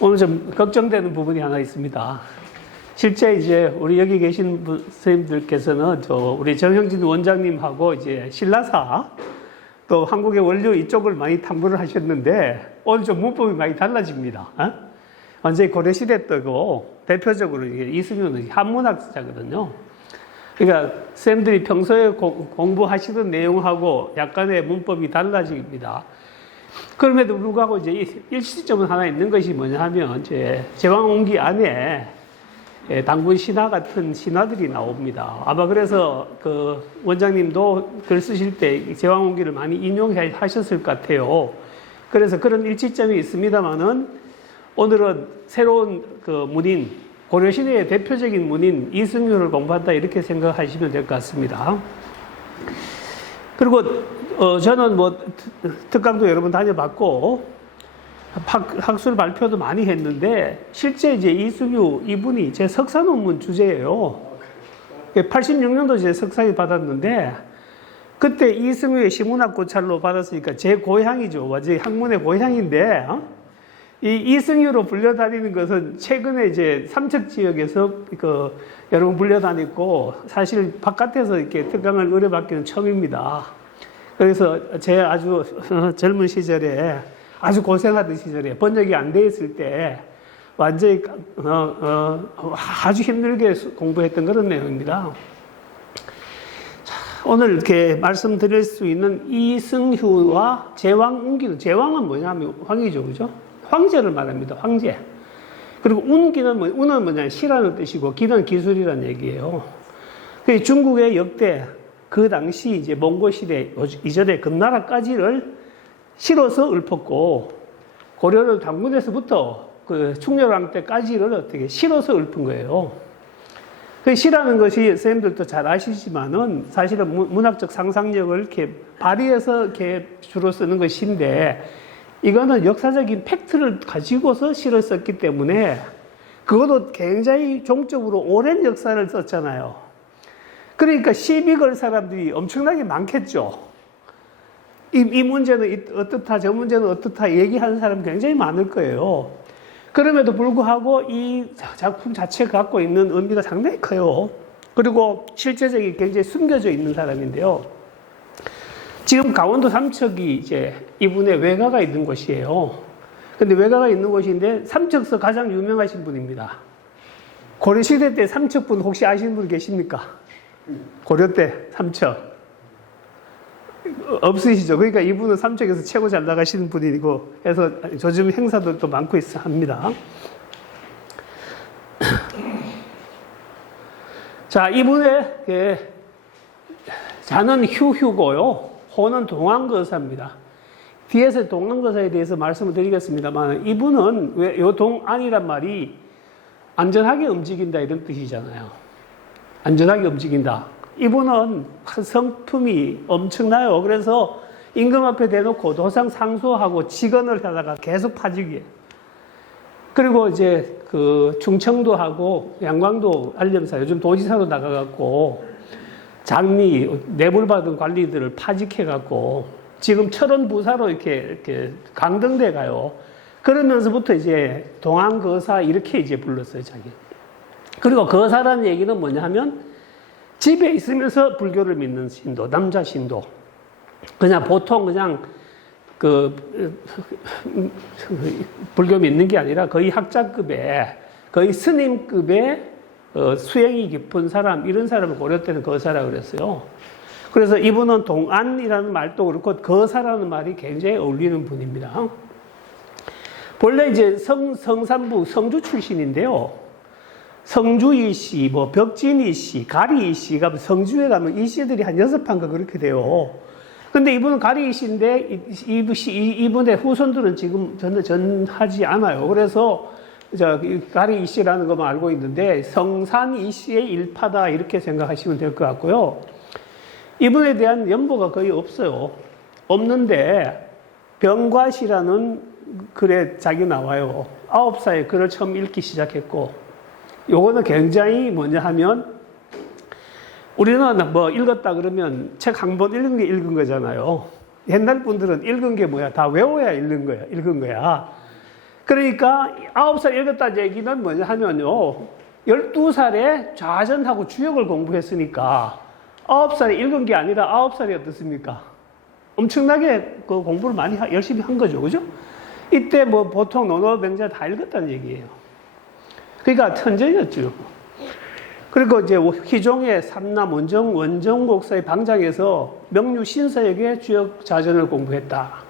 오늘 좀 걱정되는 부분이 하나 있습니다. 실제 이제 우리 여기 계신 선생님들께서는 우리 정형진 원장님하고 이제 신라사 또 한국의 원료 이쪽을 많이 탐구를 하셨는데 오늘 좀 문법이 많이 달라집니다. 완전히 고려시대 때고 대표적으로 이승윤은 한문학자거든요. 그러니까 쌤들이 평소에 공부하시던 내용하고 약간의 문법이 달라집니다. 그럼에도 불구하고 이제 일시점은 하나 있는 것이 뭐냐 하면 이제 제왕옹기 안에 당군 신화 같은 신화들이 나옵니다. 아마 그래서 그 원장님도 글 쓰실 때 제왕옹기를 많이 인용하셨을 것 같아요. 그래서 그런 일치점이 있습니다만은 오늘은 새로운 그 문인, 고려시대의 대표적인 문인 이승윤을 공부한다 이렇게 생각하시면 될 것 같습니다. 그리고 저는 뭐 특강도 여러 번 다녀봤고 학술 발표도 많이 했는데 실제 이제 이승유 이분이 제 석사 논문 주제예요. 86년도 제 석사를 받았는데 그때 이승유의 시문학 고찰로 받았으니까 제 고향이죠. 완전히 학문의 고향인데 이 이승유로 불려다니는 것은 최근에 이제 삼척 지역에서 여러분 불려다녔고 사실 바깥에서 이렇게 특강을 의뢰받기는 처음입니다. 그래서 제 아주 젊은 시절에 아주 고생하던 시절에 번역이 안 돼 있을 때 완전히 아주 힘들게 공부했던 그런 내용입니다. 자, 오늘 이렇게 말씀드릴 수 있는 이승휴와 제왕운기는 제왕은 뭐냐면 황이죠, 그죠? 황제를 말합니다. 황제. 그리고 운기는 운은 뭐냐 시라는 뜻이고 기는 기술이라는 얘기예요. 그 중국의 역대 그 당시 이제 몽고 시대 이전에 금나라까지를 실어서 읊었고 고려를 당군에서부터 그 충렬왕 때까지를 어떻게 실어서 읊은 거예요. 그 시라는 것이 선생님들도 잘 아시지만은 사실은 문학적 상상력을 이렇게 발휘해서 이렇게 주로 쓰는 것인데 이거는 역사적인 팩트를 가지고서 시를 썼기 때문에 그것도 굉장히 종적으로 오랜 역사를 썼잖아요. 그러니까 시비 걸 사람들이 엄청나게 많겠죠. 이 문제는 어떻다, 저 문제는 어떻다 얘기하는 사람 굉장히 많을 거예요. 그럼에도 불구하고 이 작품 자체가 갖고 있는 의미가 상당히 커요. 그리고 실제적인 굉장히 숨겨져 있는 사람인데요. 지금 강원도 삼척이 이제 이분의 외가가 있는 곳이에요. 근데 외가가 있는 곳인데 삼척서 가장 유명하신 분입니다. 고려시대 때 삼척분 혹시 아시는 분 계십니까? 고려 때 삼척. 없으시죠? 그러니까 이분은 삼척에서 최고 잘 나가시는 분이고 해서 요즘 행사들도 많고 합니다. 자, 이분의 자는 휴휴고요. 호는 동안거사입니다. 뒤에서 동안거사에 대해서 말씀을 드리겠습니다만 이분은 왜 요 동안이란 말이 안전하게 움직인다 이런 뜻이잖아요. 안전하게 움직인다. 이분은 성품이 엄청나요. 그래서 임금 앞에 대놓고 도상 상소하고 직언을 하다가 계속 파직이에요. 그리고 이제 그 충청도 하고 양광도 알림사 요즘 도지사로 나가갖고 장리 뇌물받은 관리들을 파직해갖고 지금 철원 부사로 이렇게 강등돼 가요. 그러면서부터 이제 동안거사 이렇게 이제 불렀어요, 자기. 그리고 거사라는 얘기는 뭐냐 하면 집에 있으면서 불교를 믿는 신도, 남자 신도. 그냥 보통 그냥 불교 믿는 게 아니라 거의 학자급의, 거의 스님급의 수행이 깊은 사람, 이런 사람을 고려 때는 거사라고 그랬어요. 그래서 이분은 동안이라는 말도 그렇고 거사라는 말이 굉장히 어울리는 분입니다. 본래 이제 성산부, 성주 출신인데요. 성주이 씨, 벽진이 씨, 가리 씨가 성주에 가면 이 씨들이 한 6판가 그렇게 돼요. 근데 이분은 가리 씨인데 이분의 후손들은 지금 전하지 않아요. 그래서 가리 씨라는 것만 알고 있는데 성산 이 씨의 일파다 이렇게 생각하시면 될 것 같고요. 이분에 대한 연보가 거의 없어요. 없는데 병과시라는 글에 자기 나와요. 9살에 글을 처음 읽기 시작했고 요거는 굉장히 뭐냐 하면 우리는 뭐 읽었다 그러면 책 한 번 읽은 게 읽은 거잖아요. 옛날 분들은 읽은 게 뭐야? 다 외워야 읽은 거야. 그러니까 9살 읽었다는 얘기는 뭐냐 하면요. 12살에 좌전하고 주역을 공부했으니까 9살에 읽은 게 아니라 9살이 어떻습니까? 엄청나게 그 공부를 많이 열심히 한 거죠. 그죠? 이때 뭐 보통 논어명자 다 읽었다는 얘기예요. 그러니까 천재였죠. 그리고 이제 희종의 삼남 원정곡사의 방장에서 명류 신서역의 주역 자전을 공부했다.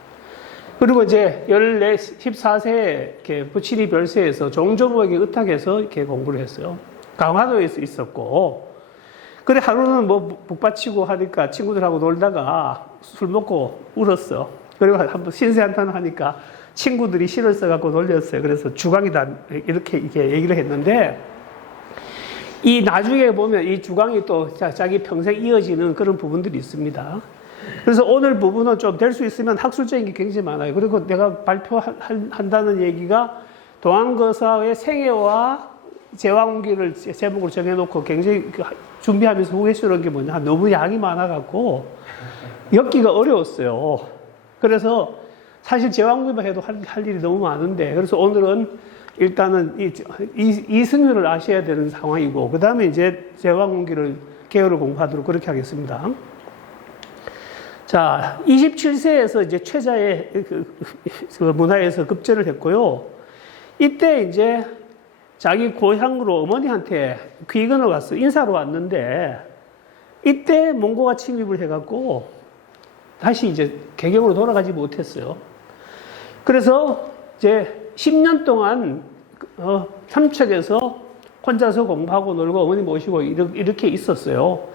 그리고 이제 14세에 부친이 별세에서 종조부에게 의탁해서 이렇게 공부를 했어요. 강화도에서 있었고, 그래 하루는 뭐 북받치고 하니까 친구들하고 놀다가 술 먹고 울었어. 그리고 한번 신세 한탄 하니까 친구들이 시를 써갖고 놀렸어요. 그래서 주광이다 이렇게 얘기를 했는데, 이 나중에 보면 이 주광이 또 자기 평생 이어지는 그런 부분들이 있습니다. 그래서 오늘 부분은 좀 될 수 있으면 학술적인 게 굉장히 많아요. 그리고 내가 발표한다는 얘기가 동안거사의 생애와 제왕기를 제목으로 정해놓고 굉장히 준비하면서 후회스러운 게 뭐냐. 너무 양이 많아갖고 엮기가 어려웠어요. 그래서 사실 제왕기만 해도 할 일이 너무 많은데, 그래서 오늘은 일단은 이승유를 아셔야 되는 상황이고, 그 다음에 이제 제왕기를 개요를 공부하도록 그렇게 하겠습니다. 자, 27세에서 이제 최자의 그 문화에서 급제를 했고요. 이때 이제 자기 고향으로 어머니한테 귀근을 왔어요. 인사로 왔는데, 이때 몽고가 침입을 해갖고 다시 이제 개경으로 돌아가지 못했어요. 그래서 이제 10년 동안 삼척에서 혼자서 공부하고 놀고 어머니 모시고 이렇게 있었어요.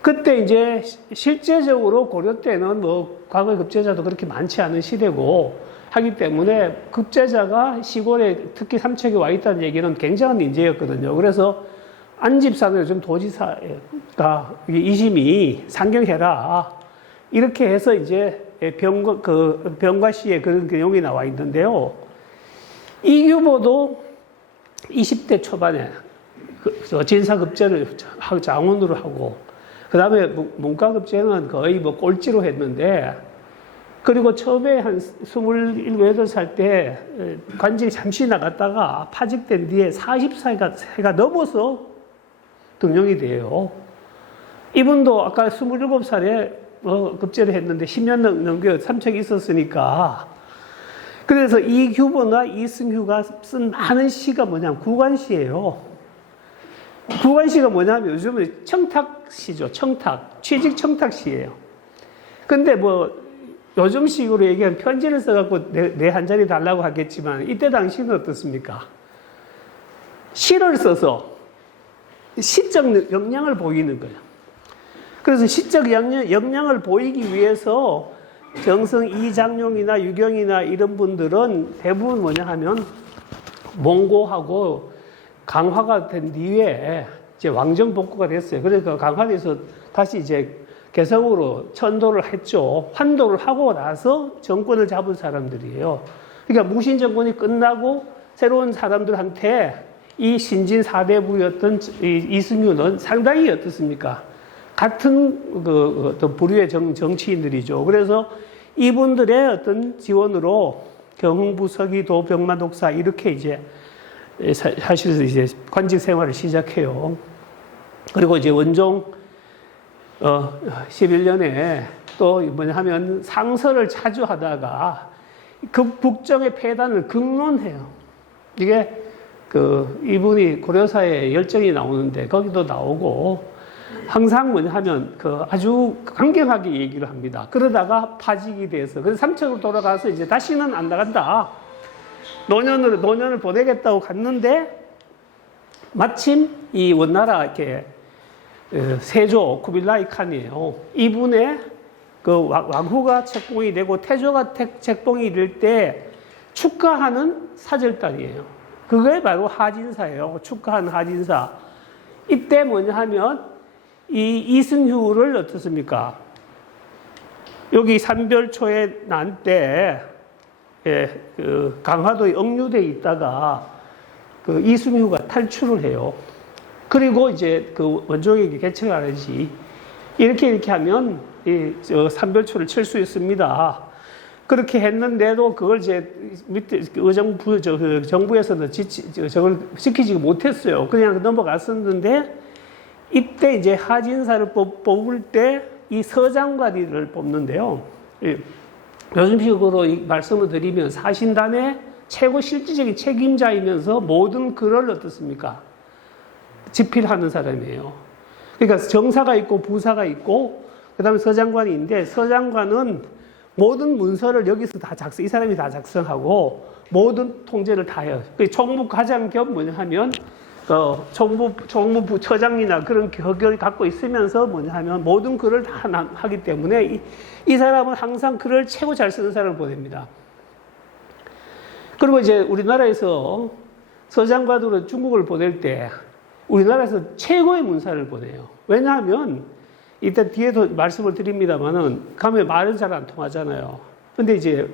그때 이제 실제적으로 고려 때는 뭐 과거 급제자도 그렇게 많지 않은 시대고 하기 때문에 급제자가 시골에 특히 삼척에 와 있다는 얘기는 굉장한 인재였거든요. 그래서 안집사는 요즘 도지사가 이심이 상경해라 이렇게 해서 이제 병과시에 그런 내용이 나와 있는데요. 이규보도 20대 초반에 진사급제를 장원으로 하고, 그 다음에 문과급제는 거의 뭐 꼴찌로 했는데, 그리고 처음에 한 27, 8살 때 관직이 잠시 나갔다가 파직된 뒤에 40세가 넘어서 등용이 돼요. 이분도 아까 27살에 급제를 했는데 10년 넘게 삼척에 있었으니까. 그래서 이규보나 이승휴가 쓴 많은 시가 뭐냐면 구관시예요. 구관시가 뭐냐면 요즘은 청탁시죠. 청탁. 취직 청탁시예요. 근데 뭐 요즘 식으로 얘기하면 편지를 써갖고 내 한 자리 달라고 하겠지만, 이때 당시는 어떻습니까? 시를 써서 시적 역량을 보이는 거예요. 그래서 시적 역량을 보이기 위해서 정성 이장용이나 유경이나 이런 분들은 대부분 뭐냐 하면 몽고하고 강화가 된 뒤에 이제 왕정복구가 됐어요. 그래서 강화돼서 다시 이제 개성으로 천도를 했죠. 환도를 하고 나서 정권을 잡은 사람들이에요. 그러니까 무신 정권이 끝나고 새로운 사람들한테 이 신진 4대부였던 이승유는 상당히 어떻습니까? 같은 어떤 부류의 정치인들이죠. 그래서 이분들의 어떤 지원으로 경흥부, 서기도, 병마독사 이렇게 이제 사실 이제 관직 생활을 시작해요. 그리고 이제 원종 11년에 또 뭐냐 하면 상서를 자주 하다가 북정의 폐단을 극론해요. 이게 이분이 고려사에 열정이 나오는데 거기도 나오고, 항상 뭐냐 하면 아주 강경하게 얘기를 합니다. 그러다가 파직이 돼서, 그래서 삼척으로 돌아가서 이제 다시는 안 나간다. 노년을 보내겠다고 갔는데, 마침 이 원나라 이렇게 세조 쿠빌라이 칸이에요. 이분의 왕후가 책봉이 되고 태조가 책봉이 될 때 축하하는 사절단이에요. 그게 바로 하진사예요. 축하한 하진사. 이때 뭐냐 하면 이 이승휴를 어떻습니까? 여기 삼별초에 난 때 강화도의 억류대에 있다가 이승휴가 탈출을 해요. 그리고 이제 원종에게 개척을 하는지 이렇게 하면 삼별초를 칠 수 있습니다. 그렇게 했는데도 그걸 이제 밑에 의정부, 그 정부에서는 저걸 지키지 못했어요. 그냥 넘어갔었는데 이때 이제 하진사를 뽑을 때 이 서장관리를 뽑는데요. 요즘식으로 말씀을 드리면 사신단의 최고 실질적인 책임자이면서 모든 글을 어떻습니까? 집필하는 사람이에요. 그러니까 정사가 있고 부사가 있고 그다음에 서장관인데 서장관은 모든 문서를 여기서 다 이 사람이 다 작성하고 모든 통제를 다 해요. 총무과장 겸 뭐냐 하면 총무부처장이나 그런 격을 갖고 있으면서 뭐냐 하면 모든 글을 다 하기 때문에 이 사람은 항상 글을 최고 잘 쓰는 사람을 보냅니다. 그리고 이제 우리나라에서 서장관으로 중국을 보낼 때 우리나라에서 최고의 문사를 보내요. 왜냐하면 이따 뒤에도 말씀을 드립니다만은 가면 말은 잘 안 통하잖아요. 근데 이제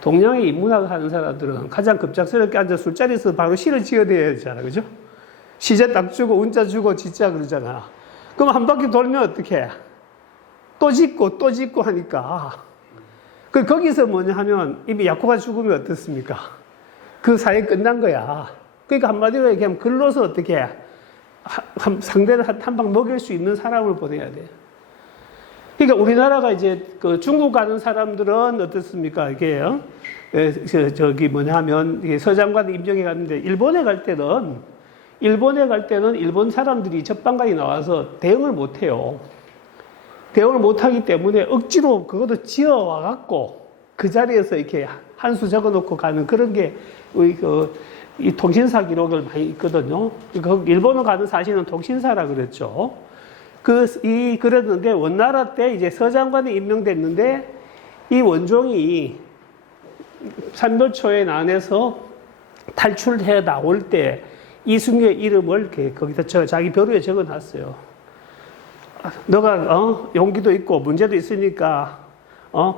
동양에 인문학을 하는 사람들은 가장 급작스럽게 앉아 술자리에서 바로 시를 지어내야 되잖아, 그죠? 시제 딱 주고 운자 주고 짓자 그러잖아. 그럼 한 바퀴 돌면 어떻게? 또 짓고 하니까. 거기서 뭐냐 하면 이미 약호가 죽으면 어떻습니까? 그 사회 끝난 거야. 그러니까 한마디로 얘기하면 글로서 어떻게 상대를 한 방 먹일 수 있는 사람을 보내야 돼. 그러니까 우리나라가 이제 그 중국 가는 사람들은 어떻습니까? 이게 저기 뭐냐 하면 서장관 임정에 갔는데 일본에 갈 때는 일본 사람들이 접방관이 나와서 대응을 못 해요. 대응을 못 하기 때문에 억지로 그것도 지어와 갖고 그 자리에서 이렇게 한 수 적어 놓고 가는 그런 게 이 통신사 기록을 많이 있거든요. 일본으로 가는 사실은 통신사라 그랬죠. 그랬는데 원나라 때 이제 서장관이 임명됐는데 이 원종이 삼별초에 난에서 탈출해 나올 때 이승유의 이름을 거기다 자기 벼루에 적어 놨어요. 너가 용기도 있고 문제도 있으니까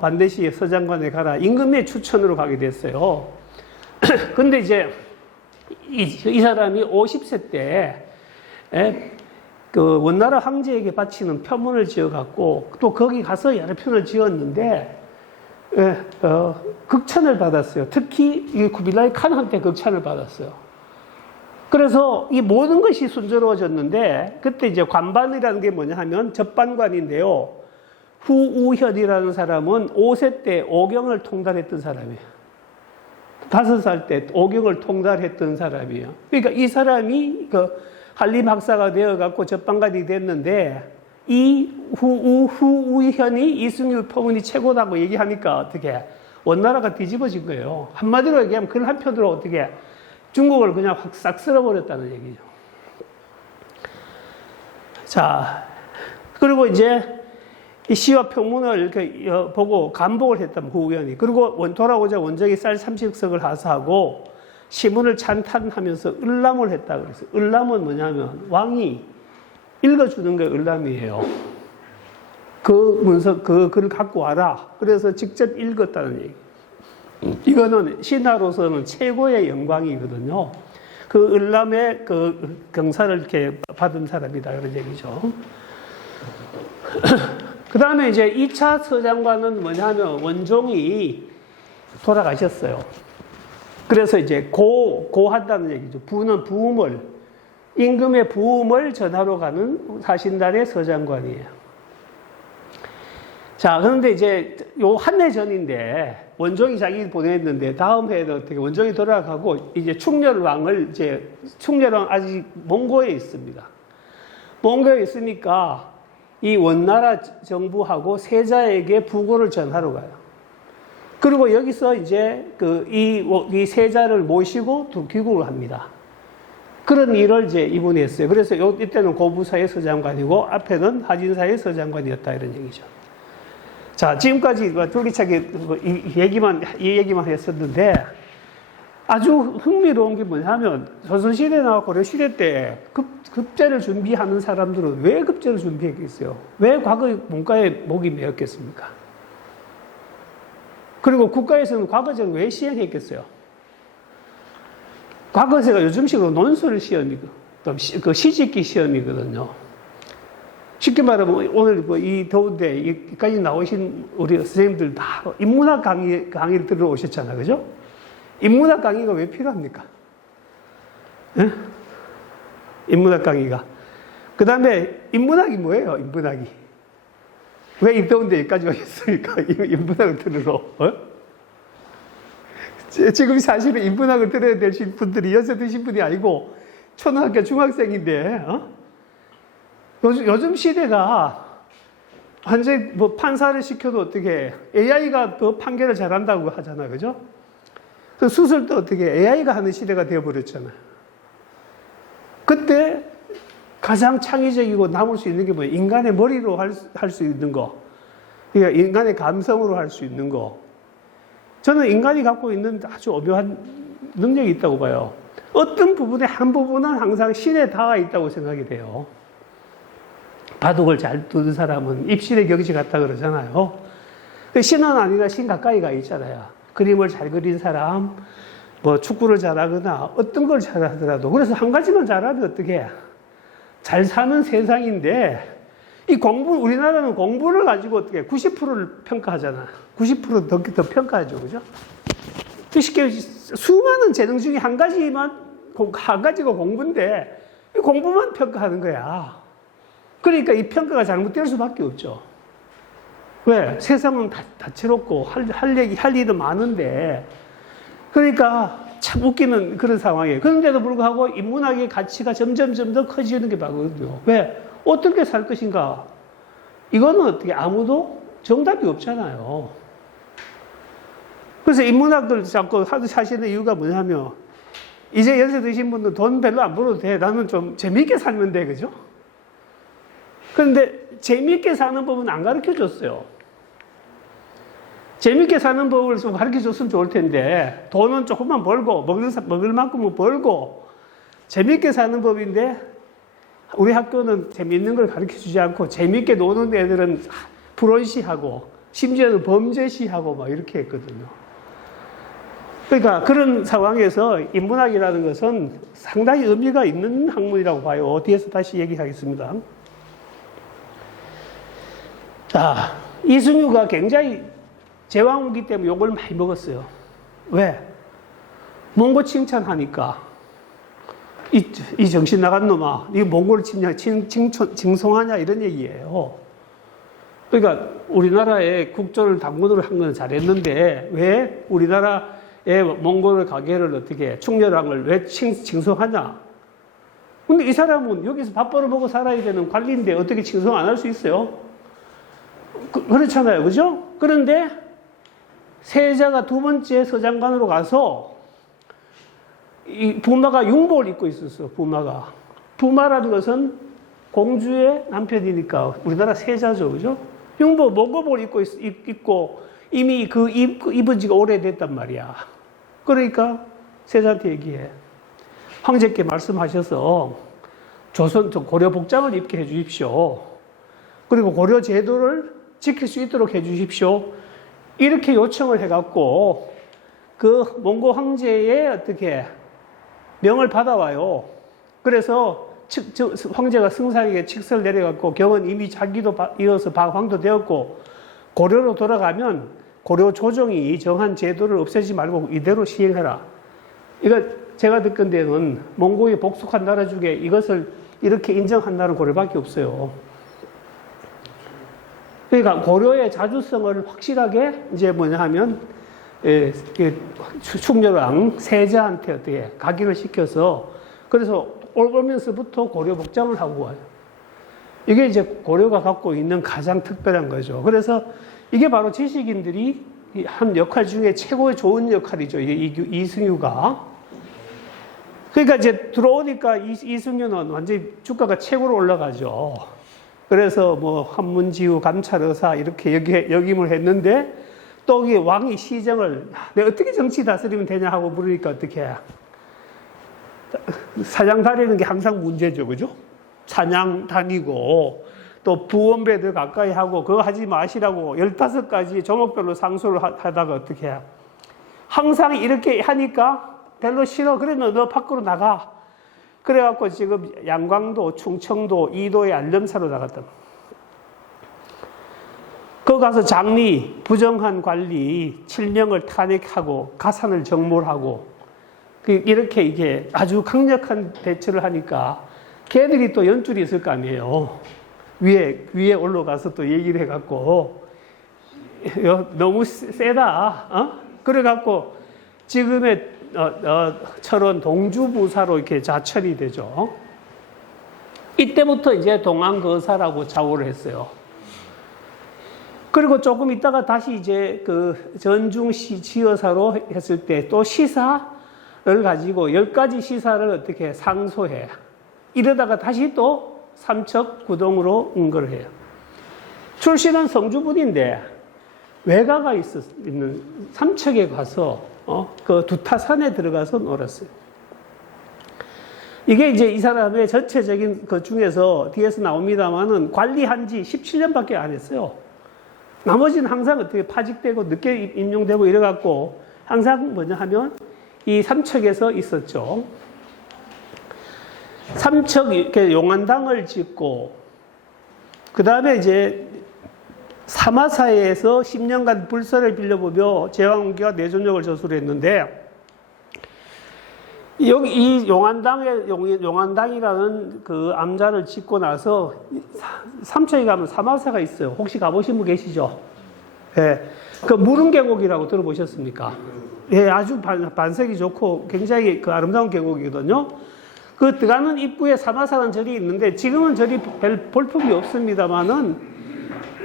반드시 서장관에 가라. 임금의 추천으로 가게 됐어요. 근데 이제 이 사람이 50세 때 그 원나라 황제에게 바치는 편문을 지어갖고 또 거기 가서 여러 편을 지었는데 극찬을 받았어요. 특히 이 쿠빌라이 칸한테 극찬을 받았어요. 그래서 이 모든 것이 순조로워졌는데 그때 이제 관반이라는 게 뭐냐 하면 접반관인데요. 후우현이라는 사람은 5세 때 오경을 통달했던 사람이에요. 5살 때 오경을 통달했던 사람이에요. 그러니까 이 사람이 한림 박사가 되어갖고 접반관이 됐는데 이 후우현이 이승유 표문이 최고다고 얘기하니까 어떻게 원나라가 뒤집어진 거예요. 한마디로 얘기하면 글 한편으로 어떻게 중국을 그냥 확 싹 쓸어버렸다는 얘기죠. 자, 그리고 이제 이 시와 평문을 이렇게 보고 감복을 했다면 후우현이. 그리고 돌아오자 원정이 쌀 30석을 하사하고 시문을 찬탄하면서 을람을 했다 그랬어요. 을람은 뭐냐면 왕이 읽어주는 게 을람이에요. 그 문서, 그 글을 갖고 와라. 그래서 직접 읽었다는 얘기. 이거는 신하로서는 최고의 영광이거든요. 그 을람의 그 경사를 이렇게 받은 사람이다. 그런 얘기죠. 그 다음에 이제 2차 서장관은 뭐냐면 원종이 돌아가셨어요. 그래서 이제 고한다는 얘기죠. 부는 부음을, 임금의 부음을 전하러 가는 사신단의 서장관이에요. 자, 그런데 이제 요 한 해 전인데 원종이 자기 보냈는데 다음 해에는 어떻게 원종이 돌아가고 이제 충렬왕 아직 몽고에 있습니다. 몽고에 있으니까 이 원나라 정부하고 세자에게 부고를 전하러 가요. 그리고 여기서 이제 이 세자를 모시고 귀국을 합니다. 그런 일을 이제 이분이 했어요. 그래서 이때는 고부사의 서장관이고 앞에는 하진사의 서장관이었다 이런 얘기죠. 자, 지금까지 줄기차게 이 얘기만 했었는데 아주 흥미로운 게 뭐냐면 조선시대나 고려시대 때 급제를 준비하는 사람들은 왜 급제를 준비했겠어요? 왜 과거 문과에 목이 메었겠습니까? 그리고 국가에서는 과거제를 왜 시행했겠어요? 과거제가 요즘식으로 논술 시험이고 그 시집기 시험이거든요. 쉽게 말하면 오늘 뭐 이 더운데 여기까지 나오신 우리 선생님들 다 인문학 강의를 들으러 오셨잖아요. 그죠? 인문학 강의가 왜 필요합니까? 예? 인문학 강의가. 그 다음에 인문학이 뭐예요? 인문학이. 왜 이 더운데 여기까지 오셨습니까? 인문학을 들으러. 어? 지금 사실은 인문학을 들어야 되신 분들이 연세 드신 분이 아니고 초등학교 중학생인데 요즘 시대가 완전히 뭐 판사를 시켜도 어떻게 AI가 더 판결을 잘한다고 하잖아요. 그죠? 그 수술도 어떻게 AI가 하는 시대가 되어버렸잖아요. 그때 가장 창의적이고 남을 수 있는 게 뭐예요? 인간의 머리로 할 수 있는 거. 그러니까 인간의 감성으로 할 수 있는 거. 저는 인간이 갖고 있는 아주 오묘한 능력이 있다고 봐요. 어떤 부분에 한 부분은 항상 신에 닿아 있다고 생각이 돼요. 바둑을 잘 두는 사람은 입신의 경지 같다 그러잖아요. 신은 아니라 신 가까이 가 있잖아요. 그림을 잘 그린 사람, 뭐 축구를 잘하거나 어떤 걸 잘하더라도 그래서 한 가지만 잘하면 어떻게 잘 사는 세상인데 이 우리나라는 공부를 가지고 어떻게 90%를 평가하잖아. 90% 더 평가하죠. 그죠? 쉽게 수많은 재능 중에 한 가지가 공부인데 공부만 평가하는 거야. 그러니까 이 평가가 잘못될 수밖에 없죠. 왜? 세상은 다채롭고 할 일은 많은데 그러니까 참 웃기는 그런 상황이에요. 그런데도 불구하고 인문학의 가치가 점점 더 커지는 게 맞거든요. 왜? 어떻게 살 것인가? 이거는 어떻게 아무도 정답이 없잖아요. 그래서 인문학을 자꾸 하시는 이유가 뭐냐면 이제 연세 드신 분들 돈 별로 안 벌어도 돼. 나는 좀 재미있게 살면 돼. 그죠? 그런데 재미있게 사는 법은 안 가르쳐 줬어요. 재미있게 사는 법을 좀 가르쳐 줬으면 좋을 텐데 돈은 조금만 벌고 먹을 만큼은 벌고 재미있게 사는 법인데 우리 학교는 재미있는 걸 가르쳐 주지 않고 재미있게 노는 애들은 불온시하고 심지어는 범죄시하고 막 이렇게 했거든요. 그러니까 그런 상황에서 인문학이라는 것은 상당히 의미가 있는 학문이라고 봐요. 뒤에서 다시 얘기하겠습니다. 자, 이승유가 굉장히 제왕이기 때문에 욕을 많이 먹었어요. 왜? 몽고 칭찬하니까 이 정신 나간 놈아, 이 몽고를 칭송하냐 이런 얘기예요. 그러니까 우리나라에 국조를 당군으로 한 건 잘했는데 왜 우리나라의 몽골 가게를 어떻게 충렬왕을 왜 칭송하냐? 근데 이 사람은 여기서 밥 벌어먹고 살아야 되는 관리인데 어떻게 칭송 안 할 수 있어요? 그렇잖아요. 그죠? 그런데 세자가 두 번째 서장관으로 가서 이 부마가 융복을 입고 있었어. 부마라는 것은 공주의 남편이니까 우리나라 세자죠. 그죠? 융복, 목업을 입고 이미 입은 지가 오래됐단 말이야. 그러니까 세자한테 얘기해. 황제께 말씀하셔서 고려 복장을 입게 해 주십시오. 그리고 고려 제도를 지킬 수 있도록 해 주십시오. 이렇게 요청을 해갖고 그 몽고 황제의 어떻게 명을 받아와요. 그래서 황제가 승상에게 칙서를 내려갖고 경은 이미 자기도 이어서 황도 되었고 고려로 돌아가면 고려 조정이 정한 제도를 없애지 말고 이대로 시행해라. 이거 제가 듣건대는 몽고에 복속한 나라 중에 이것을 이렇게 인정한 나라는 고려밖에 없어요. 그러니까 고려의 자주성을 확실하게 이제 뭐냐 하면 충렬왕 세자한테 어떻게 각인을 시켜서 그래서 오면서부터 고려 복장을 하고 와요. 이게 이제 고려가 갖고 있는 가장 특별한 거죠. 그래서 이게 바로 지식인들이 한 역할 중에 최고의 좋은 역할이죠. 이게 이승유가. 그러니까 이제 들어오니까 이승유는 완전히 주가가 최고로 올라가죠. 그래서 뭐 한문지후 감찰의사 이렇게 역임을 했는데 또 이게 왕이 시정을 내가 어떻게 정치 다스리면 되냐 하고 물으니까 어떻게 해? 사냥 다니는 게 항상 문제죠. 그죠? 사냥 다니고 또 부원배들 가까이 하고 그거 하지 마시라고 15가지 종목별로 상소를 하다가 어떻게 해? 항상 이렇게 하니까 별로 싫어. 그래 너 밖으로 나가. 그래갖고 지금 양광도, 충청도, 이도에 알름사로 나갔다. 거기 가서 장리, 부정한 관리, 칠명을 탄핵하고 가산을 정몰하고 이렇게 이게 아주 강력한 대처를 하니까 걔들이 또 연줄이 있을 거 아니에요. 위에 올라가서 또 얘기를 해갖고 너무 세다. 그래갖고 지금의 철원 동주부사로 이렇게 자철이 되죠. 이때부터 이제 동안거사라고 자호를 했어요. 그리고 조금 있다가 다시 이제 그 전중시 지어사로 했을 때 또 시사를 가지고 10가지 시사를 어떻게 상소해. 이러다가 다시 또 삼척구동으로 응거를 해요. 출신은 성주분인데 외가가 있는 삼척에 가서 그 두타산에 들어가서 놀았어요. 이게 이제 이 사람의 전체적인 그 중에서 뒤에서 나옵니다만은 관리한 지 17년밖에 안 했어요. 나머지는 항상 어떻게 파직되고 늦게 임용되고 이래갖고 항상 뭐냐 하면 이 삼척에서 있었죠. 삼척 이렇게 용안당을 짓고 그 다음에 이제 사마사에서 10년간 불서를 빌려보며 제왕운기와 내존력을 저수를 했는데 여기 이 용안당이라는 그 암자를 짓고 나서 삼척에 가면 사마사가 있어요. 혹시 가보신 분 계시죠? 예. 그 무릉계곡이라고 들어보셨습니까? 예, 아주 반색이 좋고 굉장히 그 아름다운 계곡이거든요. 그 들어가는 입구에 사마사라는 절이 있는데 지금은 절이 별 볼품이 없습니다만은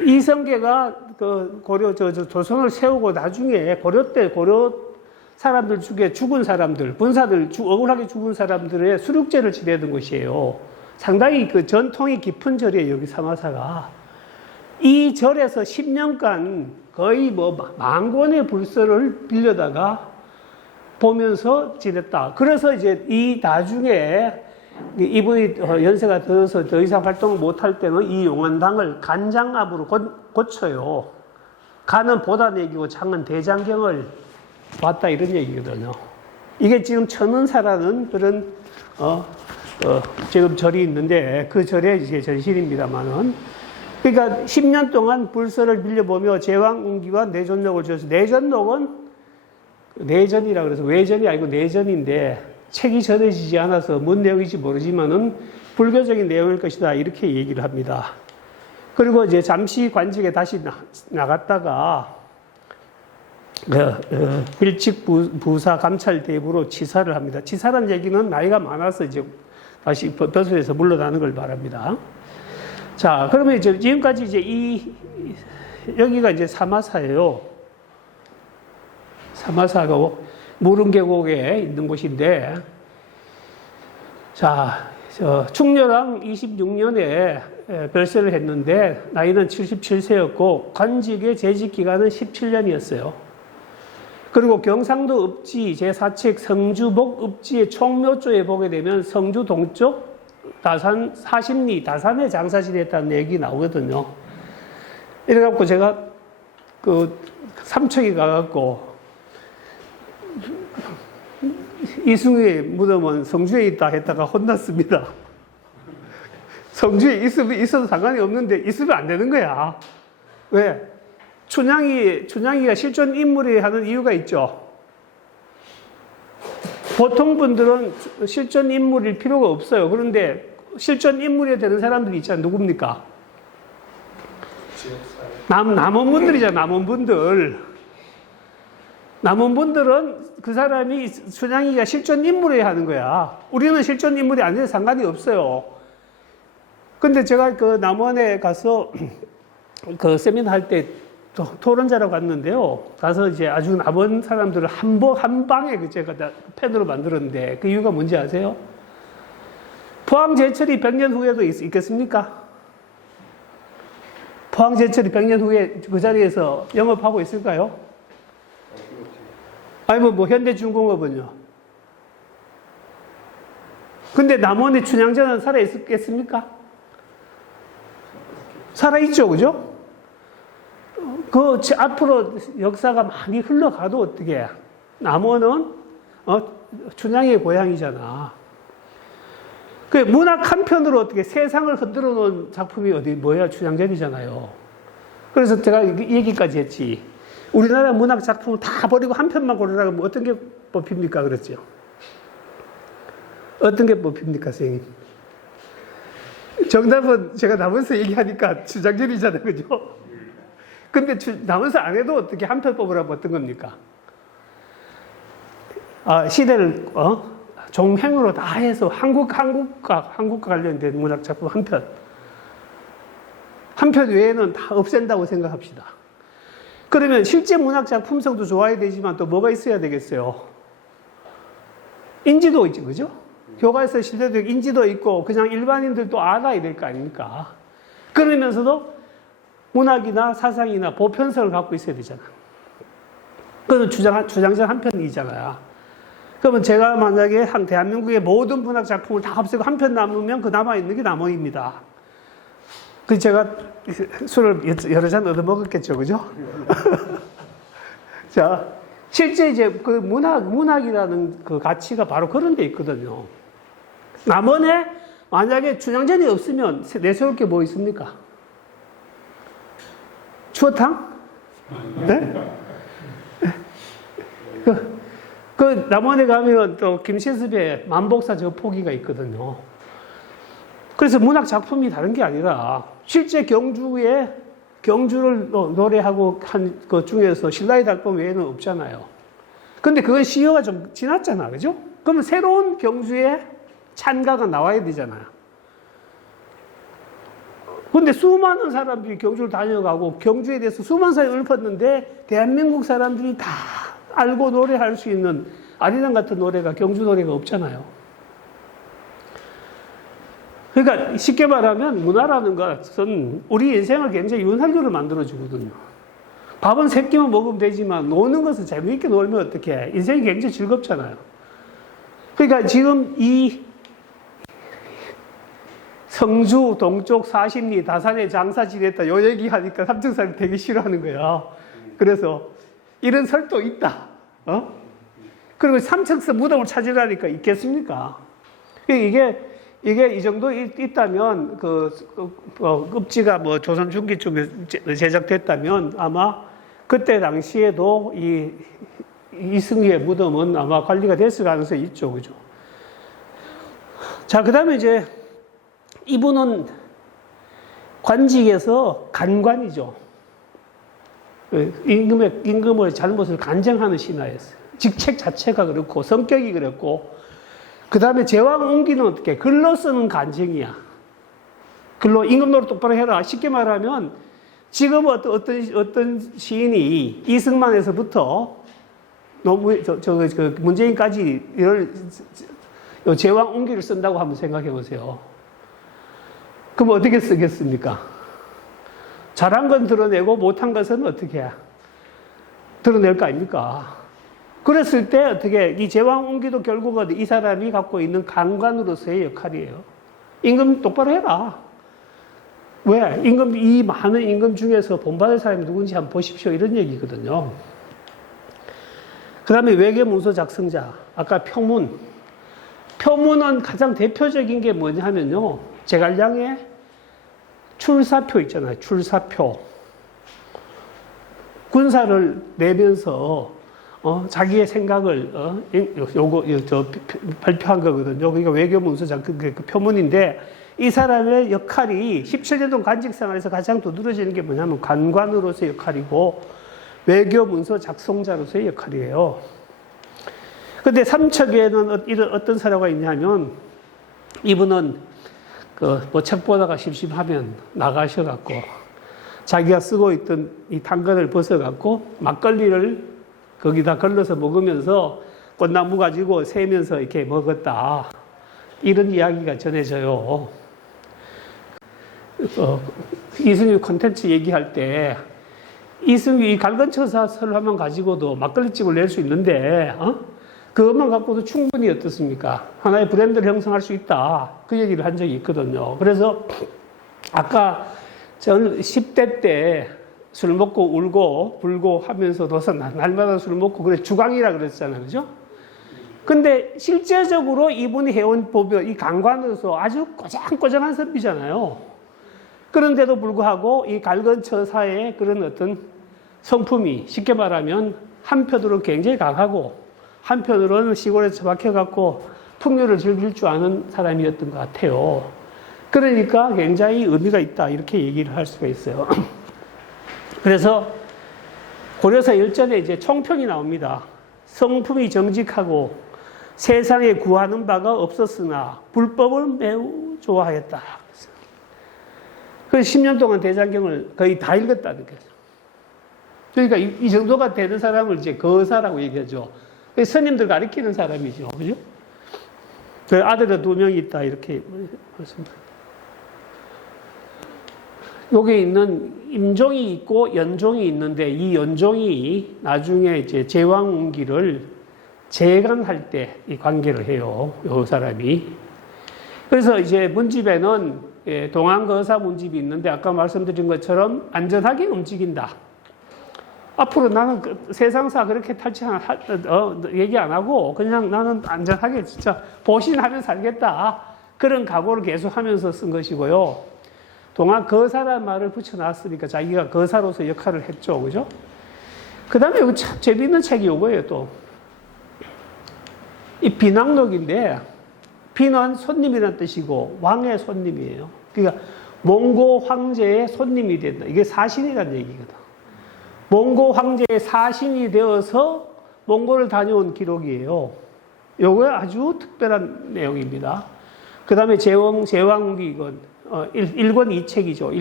이성계가 그 조선을 세우고 나중에 고려 때 고려 사람들 중에 죽은 사람들, 군사들, 억울하게 죽은 사람들의 수륙제를 지내던 곳이에요. 상당히 그 전통이 깊은 절이에요, 여기 사마사가. 이 절에서 10년간 거의 뭐 만권의 불서를 빌려다가 보면서 지냈다. 그래서 이제 이 나중에 이분이 연세가 들어서 더 이상 활동을 못할 때는 이 용안당을 간장압으로 고쳐요. 간은 보다내기고 장은 대장경을 왔다 이런 얘기거든요. 이게 지금 천은사라는 그런 지금 절이 있는데 그 절의 이제 전신입니다만은 그러니까 10년 동안 불서를 빌려보며 제왕운기와 내존록을 지어서 내존록은 내전이라 그래서 외전이 아니고 내전인데 책이 전해지지 않아서 뭔 내용인지 모르지만은 불교적인 내용일 것이다 이렇게 얘기를 합니다. 그리고 이제 잠시 관직에 다시 나갔다가 일찍 부사 감찰대부로 치사를 합니다. 치사라는 얘기는 나이가 많아서 이제 다시 벼슬에서 물러나는 걸 말합니다. 자, 그러면 이제 지금까지 이제 여기가 이제 사마사예요. 사마사가 무릉계곡에 있는 곳인데, 자, 충렬왕 26년에 별세를 했는데 나이는 77세였고 관직의 재직 기간은 17년이었어요. 그리고 경상도 읍지 제4책 성주복 읍지의 총묘조에 보게 되면 성주 동쪽 다산 사십리 다산에 장사 지냈다는 얘기 나오거든요. 이래갖고 제가 그 삼척에 가갖고 이승우의 무덤은 성주에 있다 했다가 혼났습니다. 성주에 있어도 상관이 없는데 있으면 안 되는 거야. 왜? 춘향이가 실존 인물이 하는 이유가 있죠. 보통 분들은 실존 인물일 필요가 없어요. 그런데 실존 인물이 되는 사람들이 있잖아요. 누굽니까? 남원분들이잖아. 남원분들은 그 사람이 춘향이가 실존 인물이어야 하는 거야. 우리는 실존 인물이 아니어도 상관이 없어요. 근데 제가 그 남원에 가서 그 세미나 할 때 토론자로 갔는데요. 가서 이제 아주 남원 사람들을 한 방에 제가 펜으로 만들었는데 그 이유가 뭔지 아세요? 포항제철이 100년 후에도 있겠습니까? 포항제철이 100년 후에 그 자리에서 영업하고 있을까요? 아니, 뭐 현대중공업은요? 근데 남원의 춘향전은 살아있겠습니까? 살아있죠, 그죠? 그 앞으로 역사가 많이 흘러가도 어떻게 남원은 춘향의 고향이잖아. 그 문학 한편으로 어떻게 세상을 흔들어 놓은 작품이 뭐야? 춘향전이잖아요. 그래서 제가 이 얘기까지 했지. 우리나라 문학 작품을 다 버리고 한 편만 고르라고 하면 어떤 게 뽑힙니까? 그랬죠. 어떤 게 뽑힙니까, 선생님? 정답은 제가 남원서 얘기하니까 주장전이잖아요, 그죠? 근데 남원서 안 해도 어떻게 한 편 뽑으라고 어떤 겁니까? 시대를, 종횡으로 다 해서 한국과 관련된 문학 작품 한 편. 한 편 외에는 다 없앤다고 생각합시다. 그러면 실제 문학 작품성도 좋아야 되지만 또 뭐가 있어야 되겠어요? 인지도 있죠, 그죠? 교과에서 실제적 인지도 있고 그냥 일반인들도 알아야 될 거 아닙니까? 그러면서도 문학이나 사상이나 보편성을 갖고 있어야 되잖아. 그건 주장전 한 편이잖아요. 그러면 제가 만약에 대한민국의 모든 문학 작품을 다 없애고 한 편 남으면 그 남아있는 게 남원입니다. 그래서 제가 술을 여러 잔 얻어먹었겠죠, 그죠? 자, 실제 이제 그 문학이라는 그 가치가 바로 그런 데 있거든요. 남원에 만약에 춘향전이 없으면 내세울 게 뭐 있습니까? 추어탕? 네? 그 남원에 가면 또 김시습의 만복사 저 포기가 있거든요. 그래서 문학 작품이 다른 게 아니라 실제 경주를 노래하고 한 것 중에서 신라의 달봄 외에는 없잖아요. 근데 그건 시효가 좀 지났잖아, 그죠? 그러면 새로운 경주의 찬가가 나와야 되잖아요. 근데 수많은 사람들이 경주를 다녀가고 경주에 대해서 수많은 사람이 읊었는데 대한민국 사람들이 다 알고 노래할 수 있는 아리랑 같은 노래가 경주 노래가 없잖아요. 그러니까 쉽게 말하면 문화라는 것은 우리 인생을 굉장히 윤활유를 만들어주거든요. 밥은 3끼만 먹으면 되지만 노는 것은 재미있게 놀면 어떡해. 인생이 굉장히 즐겁잖아요. 그러니까 지금 이 성주 동쪽 40리 다산에 장사 지냈다 요 얘기하니까 삼척사람이 되게 싫어하는 거야. 그래서 이런 설도 있다. 그리고 삼척사 무덤을 찾으라니까 있겠습니까? 이게 이 정도 있다면 급지가 뭐 조선 중기쯤에 제작됐다면 아마 그때 당시에도 이승희의 무덤은 아마 관리가 됐을 가능성이 있죠, 그죠? 자, 그 다음에 이제 이분은 관직에서 간관이죠. 임금의 잘못을 간증하는 신하였어요. 직책 자체가 그렇고 성격이 그렇고 그 다음에 제왕 옹기는 어떻게 글로 쓰는 간증이야. 글로 임금 노릇 똑바로 해라. 쉽게 말하면 지금 어떤 시인이 이승만에서부터 문재인까지 제왕 옹기를 쓴다고 한번 생각해 보세요. 그럼 어떻게 쓰겠습니까? 잘한 건 드러내고 못한 것은 어떻게 드러낼 거 아닙니까? 그랬을 때 어떻게 이 제왕옹기도 결국은 이 사람이 갖고 있는 간관으로서의 역할이에요. 임금 똑바로 해라. 왜? 이 많은 임금 중에서 본받을 사람이 누군지 한번 보십시오. 이런 얘기거든요. 그 다음에 외교문서 작성자. 아까 표문. 표문은 가장 대표적인 게 뭐냐 하면요. 제갈량의 출사표 있잖아요. 출사표. 군사를 내면서 자기의 생각을 발표한 거거든요. 그러니까 외교문서 그 표문인데 이 사람의 역할이 17년동 관직생활에서 가장 두드러지는 게 뭐냐면 관관으로서의 역할이고 외교문서 작성자로서의 역할이에요. 근데 삼척에는 이런 어떤 사례가 있냐면 이분은 책 보다가 심심하면 나가셔갖고 자기가 쓰고 있던 이 당근을 벗어갖고 막걸리를 거기다 걸러서 먹으면서 꽃나무 가지고 세면서 이렇게 먹었다. 이런 이야기가 전해져요. 이승유 콘텐츠 얘기할 때 이승유 이 갈건처사 설화만 가지고도 막걸리집을 낼 수 있는데 그것만 갖고도 충분히 어떻습니까? 하나의 브랜드를 형성할 수 있다. 그 얘기를 한 적이 있거든요. 그래서 아까 전 10대 때 술 먹고 울고 불고 하면서도 날마다 술 먹고 그래 주광이라 그랬잖아요. 그죠? 근데 실제적으로 이분이 해온 법이 이 강관으로서 아주 꼬장꼬장한 선비잖아요. 그런데도 불구하고 이 갈건처사의 그런 어떤 성품이 쉽게 말하면 한편으로 굉장히 강하고 한편으로는 시골에 처박혀갖고 풍류를 즐길 줄 아는 사람이었던 것 같아요. 그러니까 굉장히 의미가 있다 이렇게 얘기를 할 수가 있어요. 그래서 고려사 열전에 이제 총평이 나옵니다. 성품이 정직하고 세상에 구하는 바가 없었으나 불법을 매우 좋아하였다. 그래서 10년 동안 대장경을 거의 다 읽었다는 거죠. 그러니까 이 정도가 되는 사람을 이제 거사라고 얘기하죠. 스님들 가리키는 사람이죠. 그죠? 그 아들이 2명이 있다. 이렇게 그렇습니다. 여기 있는 임종이 있고 연종이 있는데 이 연종이 나중에 이제 제왕운기를 재간할 때 이 관계를 해요. 이 사람이. 그래서 이제 문집에는 동안거사 문집이 있는데 아까 말씀드린 것처럼 안전하게 움직인다. 앞으로 나는 세상사 그렇게 얘기 안 하고 그냥 나는 안전하게 진짜 보신하며 살겠다. 그런 각오를 계속 하면서 쓴 것이고요. 동안 거사라는 말을 붙여놨으니까 자기가 거사로서 역할을 했죠. 그죠? 그 다음에 여기 참 재미있는 책이 이거예요, 또. 이 비낙록인데, 비는 손님이라는 뜻이고, 왕의 손님이에요. 그러니까, 몽고 황제의 손님이 된다. 이게 사신이라는 얘기거든. 몽고 황제의 사신이 되어서 몽고를 다녀온 기록이에요. 요거 아주 특별한 내용입니다. 그 다음에 제왕기 이건 1권 2책이죠.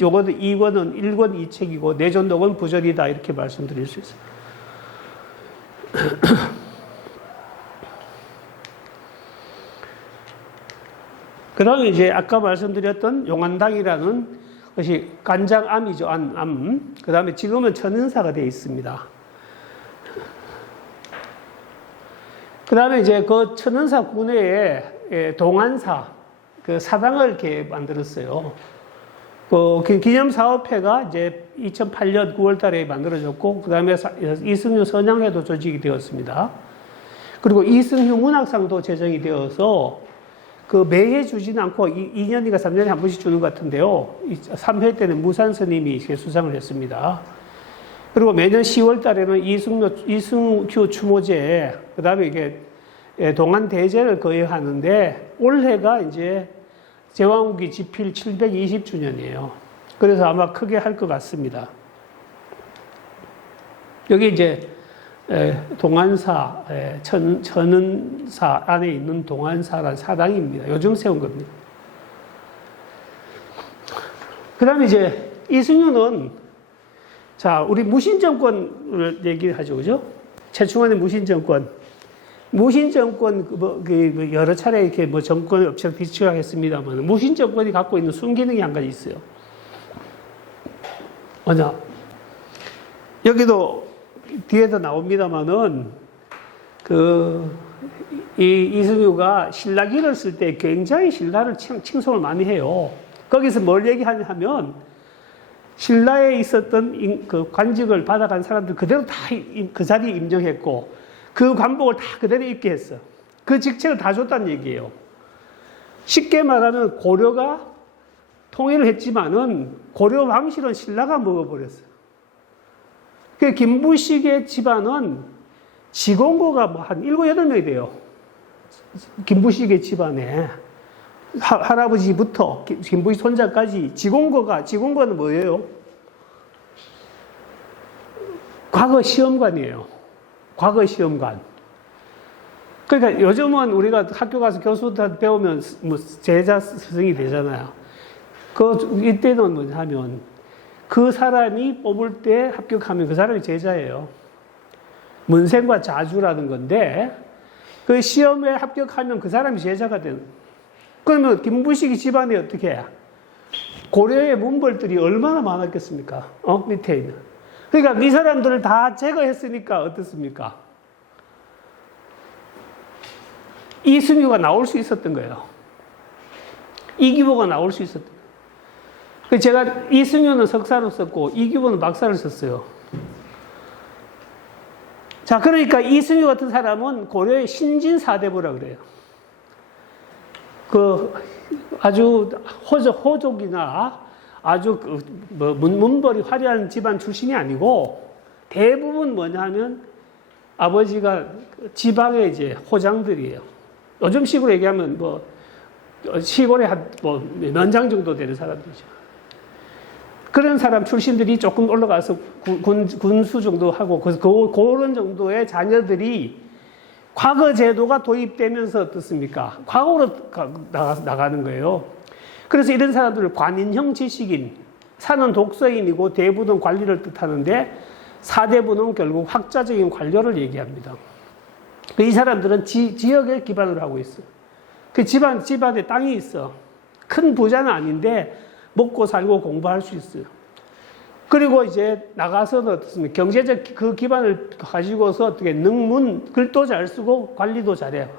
요거도 2권은 1권 2책이고 내전독은 부절이다 이렇게 말씀드릴 수 있어요. 그 다음에 이제 아까 말씀드렸던 용안당이라는 것이 간장암이죠. 암. 그 다음에 지금은 천은사가 되어 있습니다. 그 다음에 이제 그 천은사 군내에 동안사, 그 사당을 이렇게 만들었어요. 그 기념사업회가 이제 2008년 9월 달에 만들어졌고, 그 다음에 이승휴 선양회도 조직이 되었습니다. 그리고 이승휴 문학상도 제정이 되어서 그 매해 주지는 않고 2년인가 3년에 한 번씩 주는 것 같은데요. 3회 때는 무산 스님이 수상을 했습니다. 그리고 매년 10월 달에는 이승휴 추모제, 그 다음에 이게 동안대제를 거행하는데 올해가 이제 제왕후기 집필 720주년이에요. 그래서 아마 크게 할 것 같습니다. 여기 이제 동안사, 천은사 안에 있는 동안사라는 사당입니다. 요즘 세운 겁니다. 그 다음에 이제 이승휴는, 자, 우리 무신정권을 얘기하죠. 그죠? 최충원의 무신정권. 무신정권, 여러 차례 이렇게 정권을 업체를 비추하겠습니다만, 무신정권이 갖고 있는 순기능이 한 가지 있어요. 뭐냐? 여기도 뒤에도 나옵니다만은, 이승휴가 신라기를 쓸 때 굉장히 신라를 칭송을 많이 해요. 거기서 뭘 얘기하냐면, 신라에 있었던 그 관직을 받아간 사람들 그대로 다 그 자리에 임정했고, 그 관복을 다 그대로 입게 했어. 그 직책을 다 줬다는 얘기예요. 쉽게 말하면 고려가 통일을 했지만은 고려 왕실은 신라가 먹어버렸어요. 그 김부식의 집안은 직원고가 뭐 한 7, 8명이 돼요. 김부식의 집안에. 할아버지부터 김부식 손자까지 직원고는 뭐예요? 과거 시험관이에요. 과거 시험관. 그러니까 요즘은 우리가 학교 가서 교수한테 배우면 뭐 제자 스승이 되잖아요. 이때는 뭐냐면 그 사람이 뽑을 때 합격하면 그 사람이 제자예요. 문생과 자주라는 건데 그 시험에 합격하면 그 사람이 제자가 되는. 그러면 김부식이 집안에 어떻게 해? 고려의 문벌들이 얼마나 많았겠습니까? 밑에 있는. 그러니까 이 사람들을 다 제거했으니까 어떻습니까? 이승휴가 나올 수 있었던 거예요. 이규보가 나올 수 있었던 거예요. 제가 이승휴는 석사로 썼고 이규보는 박사를 썼어요. 자, 그러니까 이승휴 같은 사람은 고려의 신진사대부라 그래요. 그 아주 호족이나 아주 문벌이 화려한 집안 출신이 아니고 대부분 뭐냐 하면 아버지가 지방의 이제 호장들이에요. 요즘식으로 얘기하면 뭐 시골에 한 뭐 면장 정도 되는 사람들이죠. 그런 사람 출신들이 조금 올라가서 군수 정도 하고 그런 정도의 자녀들이 과거 제도가 도입되면서 어떻습니까? 과거로 나가는 거예요. 그래서 이런 사람들을 관인형 지식인, 사는 독서인이고 대부는 관리를 뜻하는데 사대부는 결국 학자적인 관료를 얘기합니다. 이 사람들은 지역에 기반을 하고 있어. 그 집안에 땅이 있어. 큰 부자는 아닌데 먹고 살고 공부할 수 있어요. 그리고 이제 나가서는 어떻습니까? 경제적 그 기반을 가지고서 어떻게 글도 잘 쓰고 관리도 잘해요.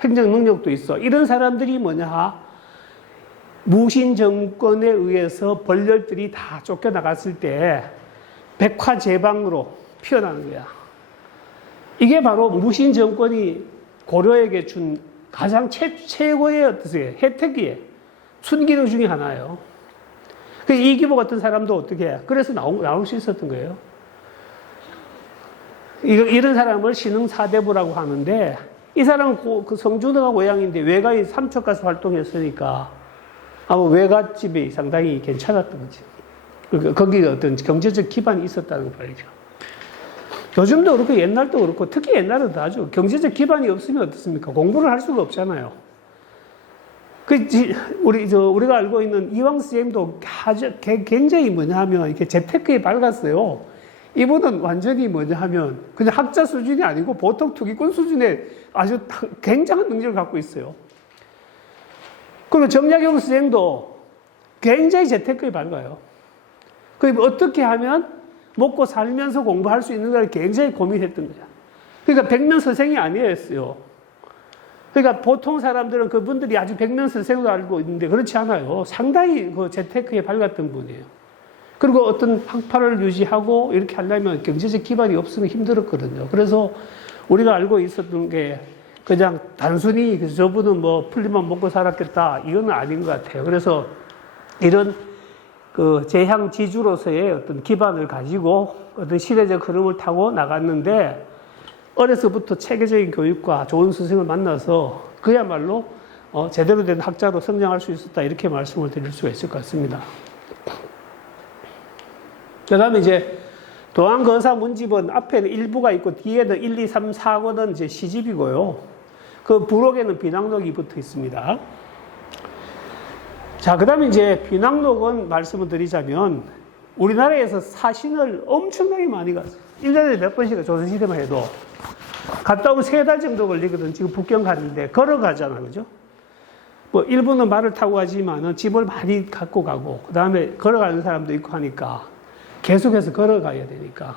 행정 능력도 있어. 이런 사람들이 뭐냐? 무신 정권에 의해서 벌렬들이 다 쫓겨나갔을 때 백화제방으로 피어나는 거야. 이게 바로 무신 정권이 고려에게 준 가장 최고의 어떠세요? 혜택이에요. 순기능 중에 하나예요. 이기보 같은 사람도 어떻게 해? 그래서 나올 수 있었던 거예요. 이런 사람을 신흥사대부라고 하는데, 이 사람은 그 성준어가 고향인데 외가에 삼척 가서 활동했으니까 아마 외갓집이 상당히 괜찮았던 거지. 거기에 어떤 경제적 기반이 있었다는 거 말이죠. 요즘도 그렇고 옛날도 그렇고 특히 옛날은 다죠. 경제적 기반이 없으면 어떻습니까? 공부를 할 수가 없잖아요. 우리가 알고 있는 이황 쌤도 굉장히 뭐냐 하면 이렇게 재테크에 밝았어요. 이분은 완전히 뭐냐 하면 그냥 학자 수준이 아니고 보통 투기꾼 수준의 아주 굉장한 능력을 갖고 있어요. 그리고 정약용 선생도 굉장히 재테크에 밝아요. 어떻게 하면 먹고 살면서 공부할 수 있는가를 굉장히 고민했던 거야. 그러니까 백면서생이 아니었어요. 그러니까 보통 사람들은 그분들이 아주 백면서생으로 알고 있는데 그렇지 않아요. 상당히 그 재테크에 밝았던 분이에요. 그리고 어떤 학파를 유지하고 이렇게 하려면 경제적 기반이 없으면 힘들었거든요. 그래서 우리가 알고 있었던 게 그냥 단순히 저분은 뭐 풀리만 먹고 살았겠다 이건 아닌 것 같아요. 그래서 이런 그 재향 지주로서의 어떤 기반을 가지고 어떤 시대적 흐름을 타고 나갔는데 어려서부터 체계적인 교육과 좋은 스승을 만나서 그야말로 제대로 된 학자로 성장할 수 있었다 이렇게 말씀을 드릴 수가 있을 것 같습니다. 그 다음에 이제 도안거사 문집은 앞에는 일부가 있고 뒤에는 1, 2, 3, 4권은 이제 시집이고요. 그 부록에는 비낙록이 붙어 있습니다. 자, 그 다음에 이제 비낙록은 말씀을 드리자면 우리나라에서 사신을 엄청나게 많이 갔어요. 1년에 몇 번씩 조선시대만 해도 갔다 오면 3달 정도 걸리거든. 지금 북경 갔는데 걸어가잖아, 그죠? 뭐 일부는 말을 타고 가지만은 집을 많이 갖고 가고 그 다음에 걸어가는 사람도 있고 하니까 계속해서 걸어가야 되니까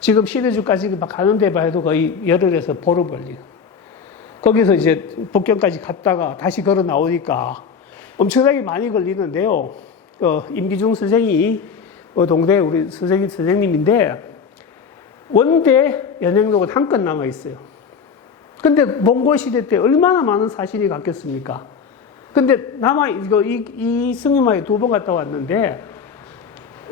지금 시내주까지 가는 데만 해도 거의 열흘에서 보름 걸리고 거기서 이제 북경까지 갔다가 다시 걸어 나오니까 엄청나게 많이 걸리는데요. 임기중 선생이 동대 우리 선생님인데 원대 연행록은 한 건 남아 있어요. 근데 몽골 시대 때 얼마나 많은 사신이 갔겠습니까? 근데 이 승림하에 2번 갔다 왔는데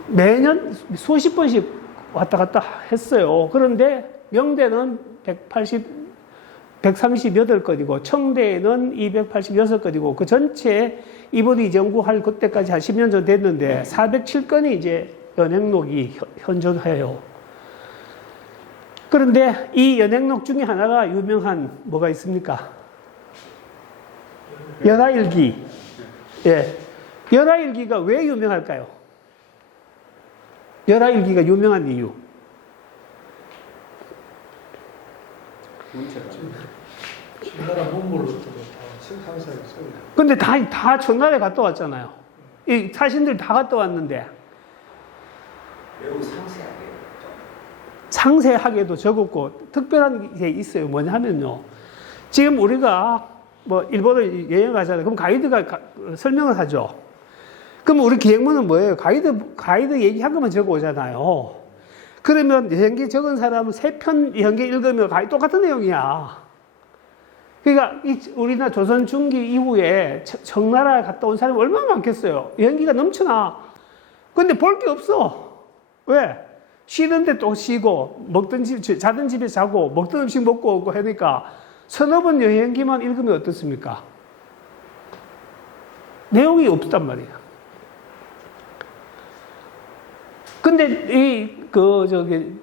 매년 수십 번씩 왔다 갔다 했어요. 그런데 명대는 138건이고 청대에는 286건이고 그 전체 이분이 연구할 그때까지 한 10년 전 됐는데 407건이 이제 연행록이 현존해요. 그런데 이 연행록 중에 하나가 유명한 뭐가 있습니까? 열하일기. 예. 열하일기가 왜 유명할까요? 열하일기가 유명한 이유. 신나라 몽골로부터 상사에 써요. 근데 다 전날에 갔다 왔잖아요. 이 사신들 다 갔다 왔는데. 매우 상세하게도 적었고, 특별한 게 있어요. 뭐냐 하면요. 지금 우리가 뭐 일본을 여행 가잖아요. 그럼 가이드가 설명을 하죠. 그럼 우리 기획문은 뭐예요? 가이드 얘기한 것만 적어 오잖아요. 그러면 여행기 적은 사람은 3편 여행기 읽으면 똑같은 내용이야. 그러니까 우리나라 조선 중기 이후에 청나라 갔다 온 사람이 얼마나 많겠어요. 여행기가 넘쳐나. 근데 볼 게 없어. 왜? 쉬는데 또 쉬고, 자던 집에 자고, 먹던 음식 먹고 오고 하니까 서너 번 여행기만 읽으면 어떻습니까? 내용이 없단 말이야. 근데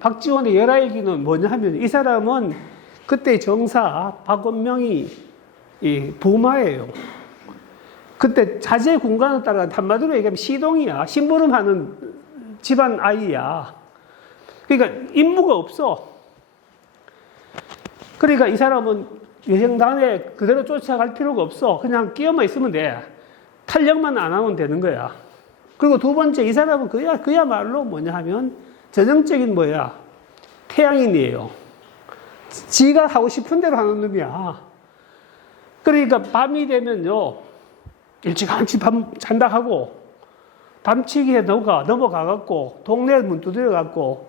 박지원의 열하일기는 뭐냐 하면 이 사람은 그때 정사 박원명이 부마예요. 그때 자제 군관을 따라 한마디로 얘기하면 시동이야. 심부름하는 집안 아이야. 그러니까 임무가 없어. 그러니까 이 사람은 여행단에 그대로 쫓아갈 필요가 없어. 그냥 끼어만 있으면 돼. 탄력만 안 하면 되는 거야. 그리고 두 번째, 이 사람은 그야말로 뭐냐 하면 전형적인 태양인이에요. 지가 하고 싶은 대로 하는 놈이야. 그러니까 밤이 되면요, 일찌감치 밤 잔다 하고, 밤치기에 넘어가갖고, 동네 문 두드려갖고,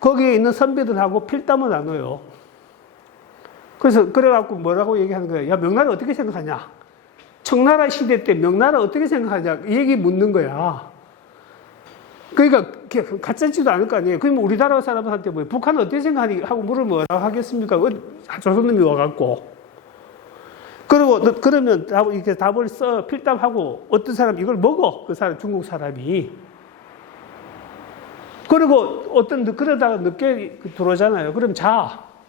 거기에 있는 선비들하고 필담을 나눠요. 그래갖고 뭐라고 얘기하는 거예요? 야, 명나라 어떻게 생각하냐? 청나라 시대 때 명나라 어떻게 생각하냐? 이 얘기 묻는 거야. 그러니까 가짜지도 않을 거 아니에요. 그러면 우리나라 사람한테 북한은 어떻게 생각하니? 하고 물으면 뭐라고 하겠습니까? 조선놈이 와갖고. 그러면 이렇게 답을 필담하고 어떤 사람 이걸 먹어. 그 사람, 중국 사람이. 그리고 그러다가 늦게 들어오잖아요. 그럼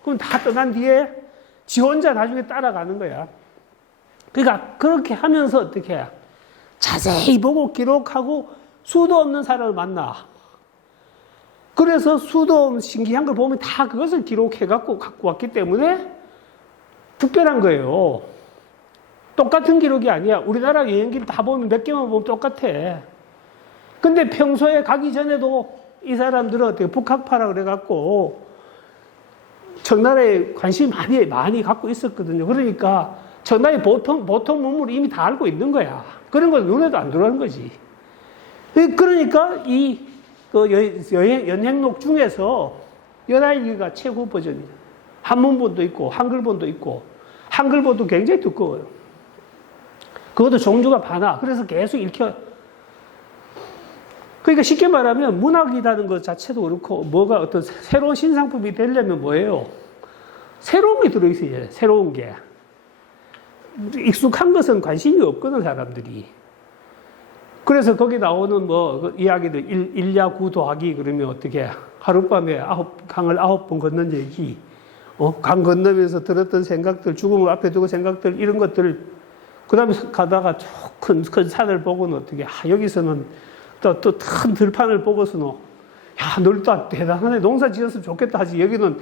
그럼 다 떠난 뒤에 지 혼자 나중에 따라가는 거야. 그러니까 그렇게 하면서 어떻게 해? 자세히 보고 기록하고 수도 없는 사람을 만나. 그래서 수도 없는 신기한 걸 보면 다 그것을 기록해갖고 갖고 왔기 때문에 특별한 거예요. 똑같은 기록이 아니야. 우리나라 여행기를 다 보면 몇 개만 보면 똑같아. 근데 평소에 가기 전에도 이 사람들은 어떻게 북학파라 그래갖고 청나라에 관심이 많이 갖고 있었거든요. 그러니까 청나라의 보통 문물을 이미 다 알고 있는 거야. 그런 건 눈에도 안 들어오는 거지. 그러니까 연행록 중에서 열하일기가 최고 버전이야. 한문본도 있고 한글본도 있고 한글본도 굉장히 두꺼워요. 그것도 종류가 많아. 그래서 계속 읽혀. 그러니까 쉽게 말하면 문학이라는 것 자체도 그렇고 뭐가 어떤 새로운 신상품이 되려면 뭐예요? 새로운 게 들어있어요. 새로운 게. 익숙한 것은 관심이 없거든, 사람들이. 그래서 거기 나오는 이야기들, 일야구 더하기 그러면 어떻게 하룻밤에 강을 9번 건넌 얘기, 강 건너면서 들었던 생각들, 죽음을 앞에 두고 생각들, 이런 것들, 그 다음에 가다가 큰 산을 보고는 어떻게, 여기서는 또 큰 들판을 보고서는, 널 또 대단하네. 농사 지었으면 좋겠다 하지. 여기는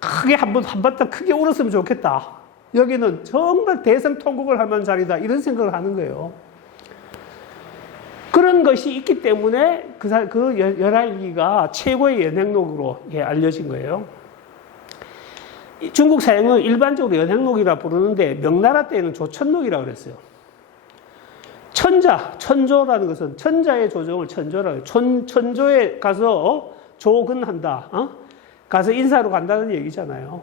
크게 한바탕 크게 울었으면 좋겠다. 여기는 정말 대성통곡을 할 만한 자리다. 이런 생각을 하는 거예요. 그런 것이 있기 때문에 그 열하일기가 최고의 연행록으로 알려진 거예요. 중국 사형은 일반적으로 연행록이라 부르는데 명나라 때는 조천록이라고 그랬어요. 천조라는 것은 천자의 조정을 천조라고 해요. 천조에 가서 조근한다. 가서 인사로 간다는 얘기잖아요.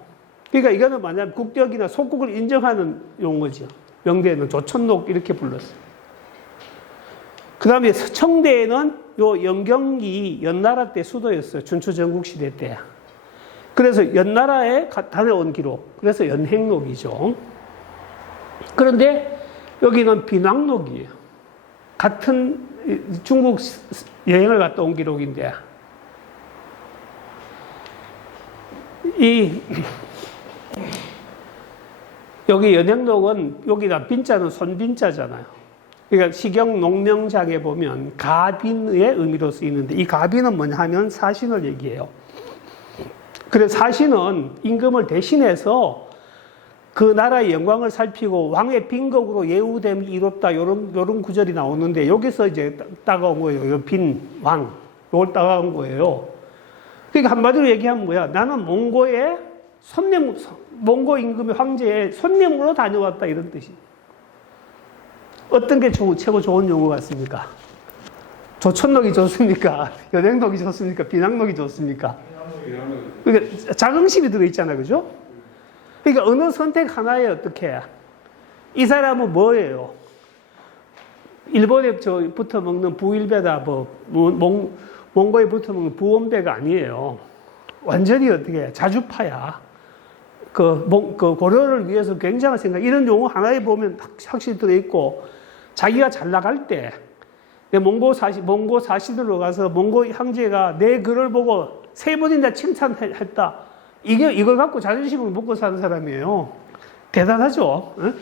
그러니까 이거는 만약 국격이나 속국을 인정하는 용어죠. 명대에는 조천록 이렇게 불렀어요. 그 다음에 청대에는 영경이 연나라 때 수도였어요. 춘추 전국시대 때. 그래서 연나라에 다녀온 기록. 그래서 연행록이죠. 그런데 여기는 비낙록이에요. 같은 중국 여행을 갔다 온 기록인데 여기 연행록은 여기다 빈자는 손빈자잖아요. 그러니까 시경 농명작에 보면 가빈의 의미로 쓰이는데 이 가빈은 뭐냐 하면 사신을 얘기해요. 그래서 사신은 임금을 대신해서 그 나라의 영광을 살피고 왕의 빈곡으로 예우됨이 이롭다 요런 구절이 나오는데 여기서 이제 따가온 거예요. 빈 왕 요걸 따가온 거예요. 그러니까 한마디로 얘기하면 뭐야? 나는 몽고의 몽고 임금의 황제의 손님으로 다녀왔다 이런 뜻이. 어떤 게 최고 좋은 용어 같습니까? 조천록이 좋습니까? 연행록이 좋습니까? 비낙록이 좋습니까? 그러니까 자긍심이 들어있잖아요. 그죠? 그러니까 어느 선택 하나에 어떻게 이 사람은 뭐예요? 일본에 붙어 먹는 부일배다, 몽고에 붙어 먹는 부원배가 아니에요. 완전히 어떻게 자주파야. 그 고려를 위해서 굉장한 생각, 이런 용어 하나에 보면 확실히 들어있고, 자기가 잘 나갈 때, 몽고 사시들로 가서 몽고 황제가 내 글을 보고 3번이나 칭찬했다. 이걸 갖고 자존심을 먹고 사는 사람이에요. 대단하죠? 응?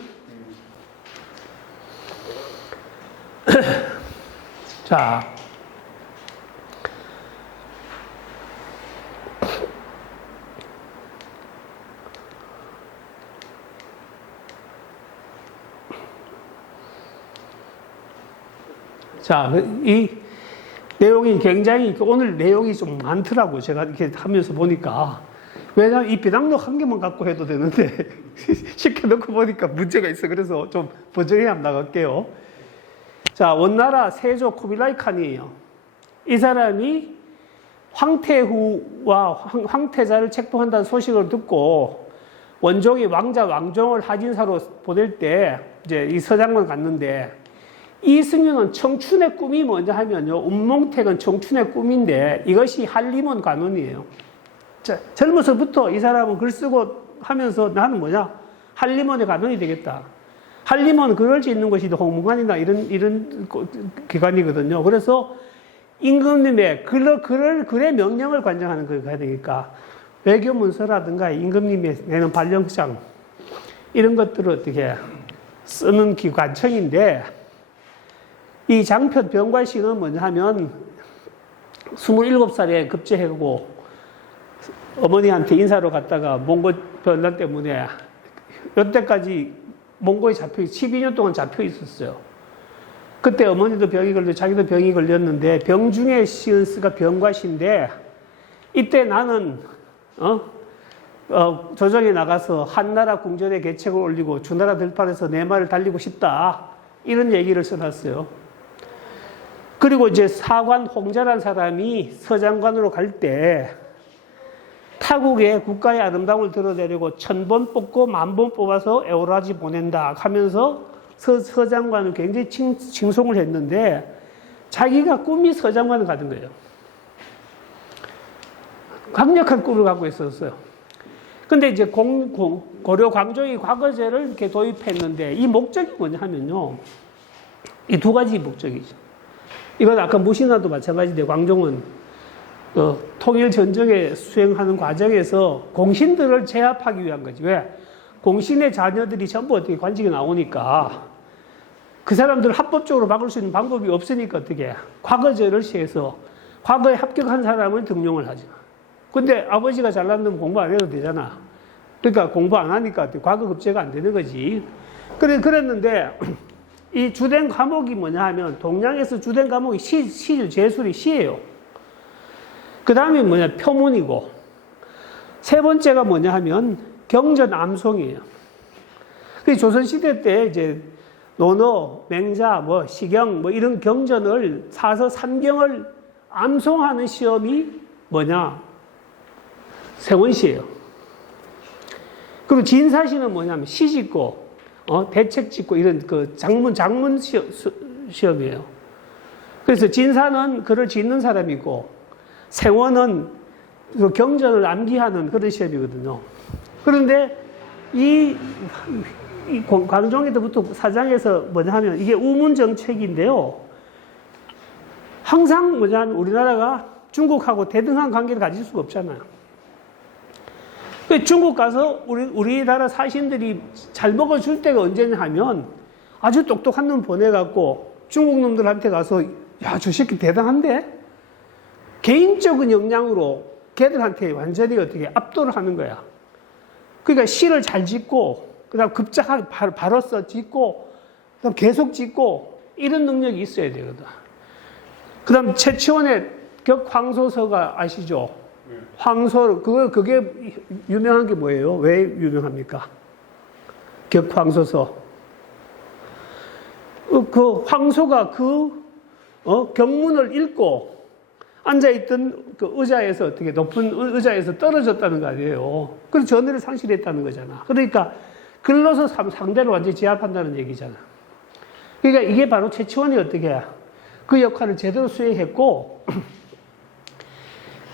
자. 자, 이 내용이 굉장히, 오늘 내용이 좀 많더라고요. 제가 이렇게 하면서 보니까. 왜냐하면 이 배당록 한 개만 갖고 해도 되는데, 시켜놓고 보니까 문제가 있어. 그래서 좀 번정히 한번 나갈게요. 자, 원나라 세조 쿠빌라이 칸이에요. 이 사람이 황태후와 황태자를 책봉한다는 소식을 듣고, 원종이 왕종을 하진사로 보낼 때, 이제 이 서장만 갔는데, 이승윤은 청춘의 꿈이 뭐냐 하면요, 운몽택은 청춘의 꿈인데 이것이 한림원 관원이에요. 자, 젊어서부터 이 사람은 글 쓰고 하면서 나는 뭐냐, 한림원의 관원이 되겠다. 한림원 글을 짓는 것이 홍문관이나 이런 기관이거든요. 그래서 임금님의 글의 명령을 관장하는 거가 되니까 외교문서라든가 임금님이 내는 발령장 이런 것들을 어떻게 쓰는 기관청인데, 이 장편 병괄씨는 뭐냐 하면 27살에 급제하고 어머니한테 인사로 갔다가 몽고 변란 때문에 여태까지 몽고에 12년 동안 잡혀 있었어요. 그때 어머니도 병이 걸려 자기도 병이 걸렸는데 병 중에 씌은 쓰가 병괄씨인데, 이때 나는 조정에 나가서 한나라 궁전에 계책을 올리고 주나라 들판에서 내 말을 달리고 싶다, 이런 얘기를 써놨어요. 그리고 이제 사관 홍자라는 사람이 서장관으로 갈 때 타국의 국가의 아름다움을 드러내려고 1000번 뽑고 10,000번 뽑아서 에오라지 보낸다 하면서 서장관을 굉장히 칭송을 했는데, 자기가 꿈이 서장관을 가는 거예요. 강력한 꿈을 갖고 있었어요. 근데 이제 고려 광종이 과거제를 이렇게 도입했는데, 이 목적이 뭐냐 하면요, 이 두 가지 목적이죠. 이건 아까 무신화도 마찬가지인데, 광종은 통일 전쟁에 수행하는 과정에서 공신들을 제압하기 위한 거지. 왜? 공신의 자녀들이 전부 어떻게 관직에 나오니까 그 사람들을 합법적으로 막을 수 있는 방법이 없으니까 어떻게 과거제를 시해서 과거에 합격한 사람을 등용을 하죠. 근데 아버지가 잘난 놈 공부 안 해도 되잖아. 그러니까 공부 안 하니까 과거 급제가 안 되는 거지. 그랬는데 이 주된 과목이 뭐냐 하면, 동양에서 주된 과목이 제술이 시예요. 그 다음에 뭐냐, 표문이고, 세 번째가 뭐냐 하면 경전 암송이에요. 그 조선시대 때 이제 논어, 맹자, 시경, 이런 경전을 사서 삼경을 암송하는 시험이 뭐냐, 세원시예요. 그리고 진사시는 뭐냐면 시 짓고 대책 짓고 이런 그 장문 시험이에요. 그래서 진사는 글을 짓는 사람이고, 세원은 그 경전을 암기하는 그런 시험이거든요. 그런데 이 광종에 때부터 사장에서 뭐냐 하면 이게 우문정책인데요. 항상 뭐냐 하면 우리나라가 중국하고 대등한 관계를 가질 수가 없잖아요. 중국 가서 우리나라 사신들이 잘 먹어줄 때가 언제냐 하면, 아주 똑똑한 놈 보내갖고 중국 놈들한테 가서, 야, 저 새끼 대단한데? 개인적인 역량으로 걔들한테 완전히 어떻게 압도를 하는 거야. 그러니까 시를 잘 짓고, 그 다음 급작하게 바로 써 짓고, 그 다음 계속 짓고, 이런 능력이 있어야 되거든. 그 다음 최치원의 격황소서가 아시죠? 황소, 그게 유명한 게 뭐예요? 왜 유명합니까? 격황소서. 그 황소가 경문을 읽고, 앉아있던 그 의자에서 어떻게 높은 의자에서 떨어졌다는 거 아니에요. 그래서 전의를 상실했다는 거잖아. 그러니까 글로서 상대를 완전히 제압한다는 얘기잖아. 그러니까 이게 바로 최치원이 어떻게 그 역할을 제대로 수행했고,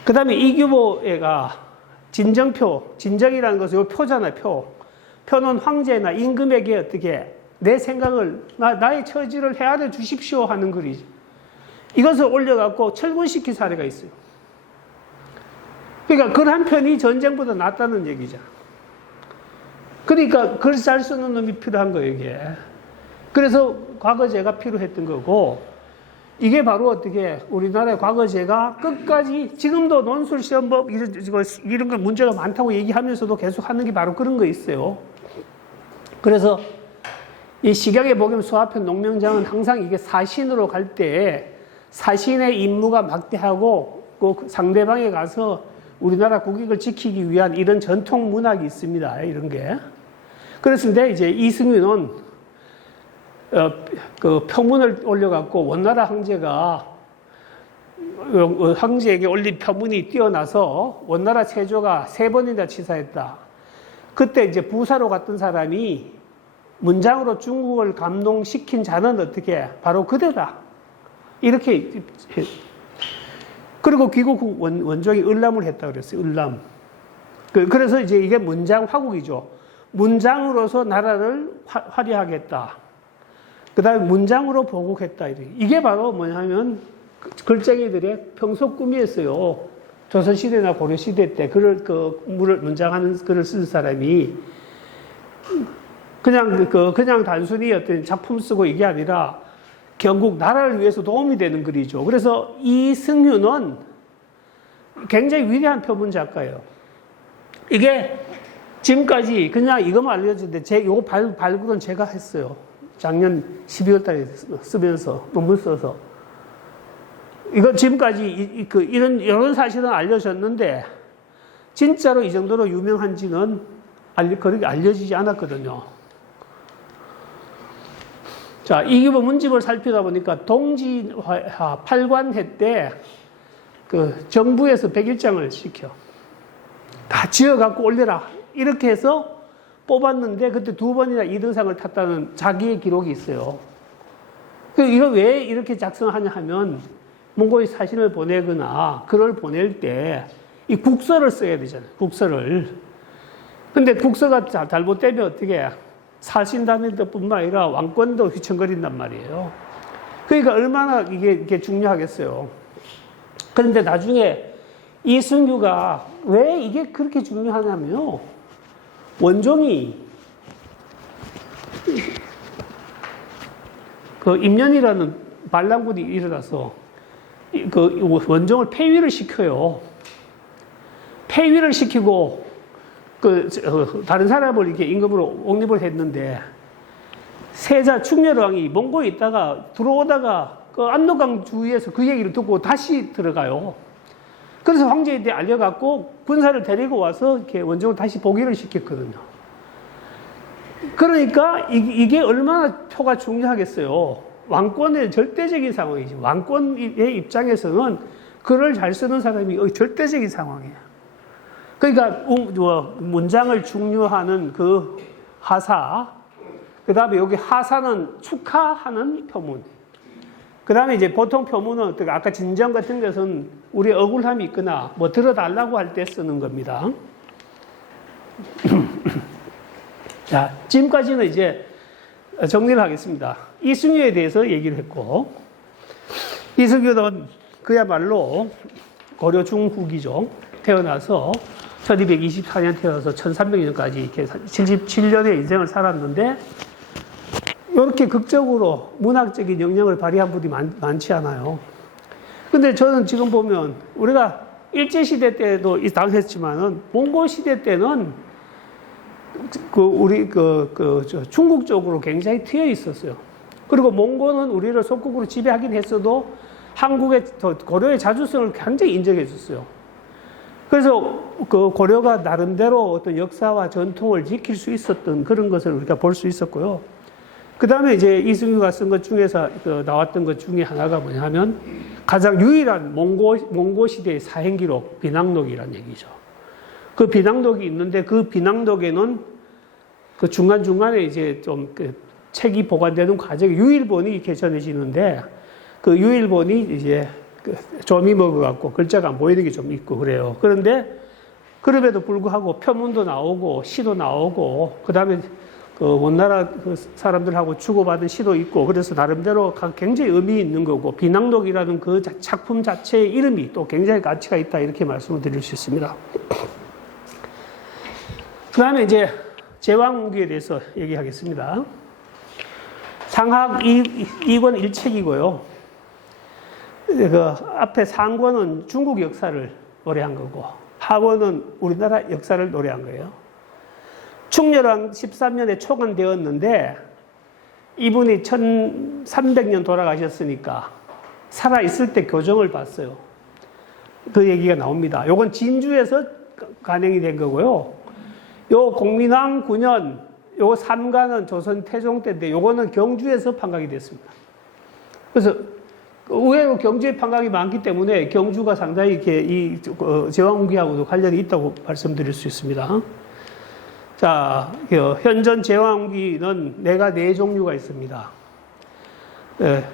그 다음에 이규보가 진정표, 진정이라는 것은 이 표잖아요, 표. 표는 황제나 임금에게 어떻게 내 생각을, 나의 처지를 헤아려 주십시오 하는 글이죠. 이것을 올려갖고 철군시킨 사례가 있어요. 그러니까 글 한 편이 전쟁보다 낫다는 얘기죠. 그러니까 글 잘 쓰는 놈이 필요한 거예요, 이게. 그래서 과거제가 필요했던 거고, 이게 바로 어떻게 우리나라의 과거제가 끝까지 지금도 논술 시험 뭐 이런 거 문제가 많다고 얘기하면서도 계속 하는 게 바로 그런 거 있어요. 그래서 이 식약에 보면 수화편 농명장은 항상 이게 사신으로 갈 때 사신의 임무가 막대하고 그 상대방에 가서 우리나라 국익을 지키기 위한 이런 전통 문학이 있습니다. 이런 게. 그랬는데 이제 이승윤은 그 표문을 올려갖고 원나라 황제에게 올린 표문이 뛰어나서 원나라 세조가 3번이나 치사했다. 그때 이제 부사로 갔던 사람이 문장으로 중국을 감동시킨 자는 어떻게 바로 그대다. 이렇게 그리고 귀국 원종이 을람을 했다 그랬어요. 을람. 그래서 이제 이게 문장 화국이죠. 문장으로서 나라를 화려하겠다. 그 다음에 문장으로 보국했다. 이게 바로 뭐냐면 글쟁이들의 평소 꿈이었어요. 조선시대나 고려시대 때 글을, 문장하는 글을 쓴 사람이 그냥 단순히 어떤 작품 쓰고 이게 아니라 결국 나라를 위해서 도움이 되는 글이죠. 그래서 이승윤은 굉장히 위대한 표문 작가예요. 이게 지금까지 그냥 이것만 알려주는데 요거 발굴은 제가 했어요. 작년 12월 달에 쓰면서, 논문 써서. 이거 지금까지 이런 사실은 알려졌는데, 진짜로 이 정도로 유명한지는 그렇게 알려지지 않았거든요. 자, 이규보 문집을 살피다 보니까 동지화 8관해 때 정부에서 101장을 시켜. 다 지어갖고 올려라. 이렇게 해서 뽑았는데 그때 2번이나 2등상을 탔다는 자기의 기록이 있어요. 이거 왜 이렇게 작성하냐 하면 몽고의 사신을 보내거나 글을 보낼 때 이 국서를 써야 되잖아요. 국서를. 근데 국서가 잘못되면 어떻게 사신 다닐 것뿐만 아니라 왕권도 휘청거린단 말이에요. 그러니까 얼마나 이게 중요하겠어요. 그런데 나중에 이승규가 왜 이게 그렇게 중요하냐면요. 원종이 임년이라는 반란군이 일어나서 원종을 폐위를 시켜요. 폐위를 시키고 다른 사람을 이렇게 임금으로 옹립을 했는데 세자 충렬왕이 몽고에 있다가 들어오다가 압록강 주위에서 그 얘기를 듣고 다시 들어가요. 그래서 황제한테 알려갖고 군사를 데리고 와서 이렇게 원종을 다시 복위를 시켰거든요. 그러니까 이게 얼마나 표가 중요하겠어요. 왕권의 절대적인 상황이죠. 왕권의 입장에서는 글을 잘 쓰는 사람이 절대적인 상황이에요. 그러니까 문장을 중요하는 그 하사, 그 다음에 여기 하사는 축하하는 표문. 그 다음에 이제 보통 표문은 아까 진정 같은 것은 우리 억울함이 있거나 뭐 들어달라고 할 때 쓰는 겁니다. 자, 지금까지는 이제 정리를 하겠습니다. 이승유에 대해서 얘기를 했고, 이승유는 그야말로 고려 중후기죠. 태어나서 1224년 태어나서 1300년까지 이렇게 77년의 인생을 살았는데, 이렇게 극적으로 문학적인 영향을 발휘한 분이 많지 않아요. 근데 저는 지금 보면 우리가 일제시대 때도 당했지만은 몽골시대 때는 중국 쪽으로 굉장히 트여 있었어요. 그리고 몽골은 우리를 속국으로 지배하긴 했어도 한국의 고려의 자주성을 굉장히 인정해 줬어요. 그래서 고려가 나름대로 어떤 역사와 전통을 지킬 수 있었던 그런 것을 우리가 볼 수 있었고요. 그 다음에 이제 이승규가 쓴 것 중에서 나왔던 것 중에 하나가 뭐냐면 가장 유일한 몽고 시대의 사행기록 비낭록이라는 얘기죠. 그 비낭록이 있는데 그 비낭록에는 그 중간중간에 이제 좀 책이 보관되는 과정에 유일본이 이렇게 전해지는데 그 유일본이 이제 점이 먹어갖고 글자가 안 보이는 게 좀 있고 그래요. 그런데 그럼에도 불구하고 표문도 나오고 시도 나오고 그 다음에 원나라 사람들하고 주고받은 시도 있고 그래서 나름대로 굉장히 의미 있는 거고 비낭록이라는 그 작품 자체의 이름이 또 굉장히 가치가 있다 이렇게 말씀을 드릴 수 있습니다. 그 다음에 이제 제왕운기에 대해서 얘기하겠습니다. 상학 2권 1책이고요. 그 앞에 상권은 중국 역사를 노래한 거고 하권은 우리나라 역사를 노래한 거예요. 충렬왕 13년에 초건되었는데 이분이 1300년 돌아가셨으니까 살아있을 때 교정을 봤어요. 그 얘기가 나옵니다. 요건 진주에서 간행이 된 거고요. 요 공민왕 9년 요 삼가는 조선 태종 때인데 요거는 경주에서 판각이 됐습니다. 그래서 의외로 경주에 판각이 많기 때문에 경주가 상당히 이렇게 이 제왕운기하고도 관련이 있다고 말씀드릴 수 있습니다. 자, 현존 제왕운기는 내가 4종류가 있습니다.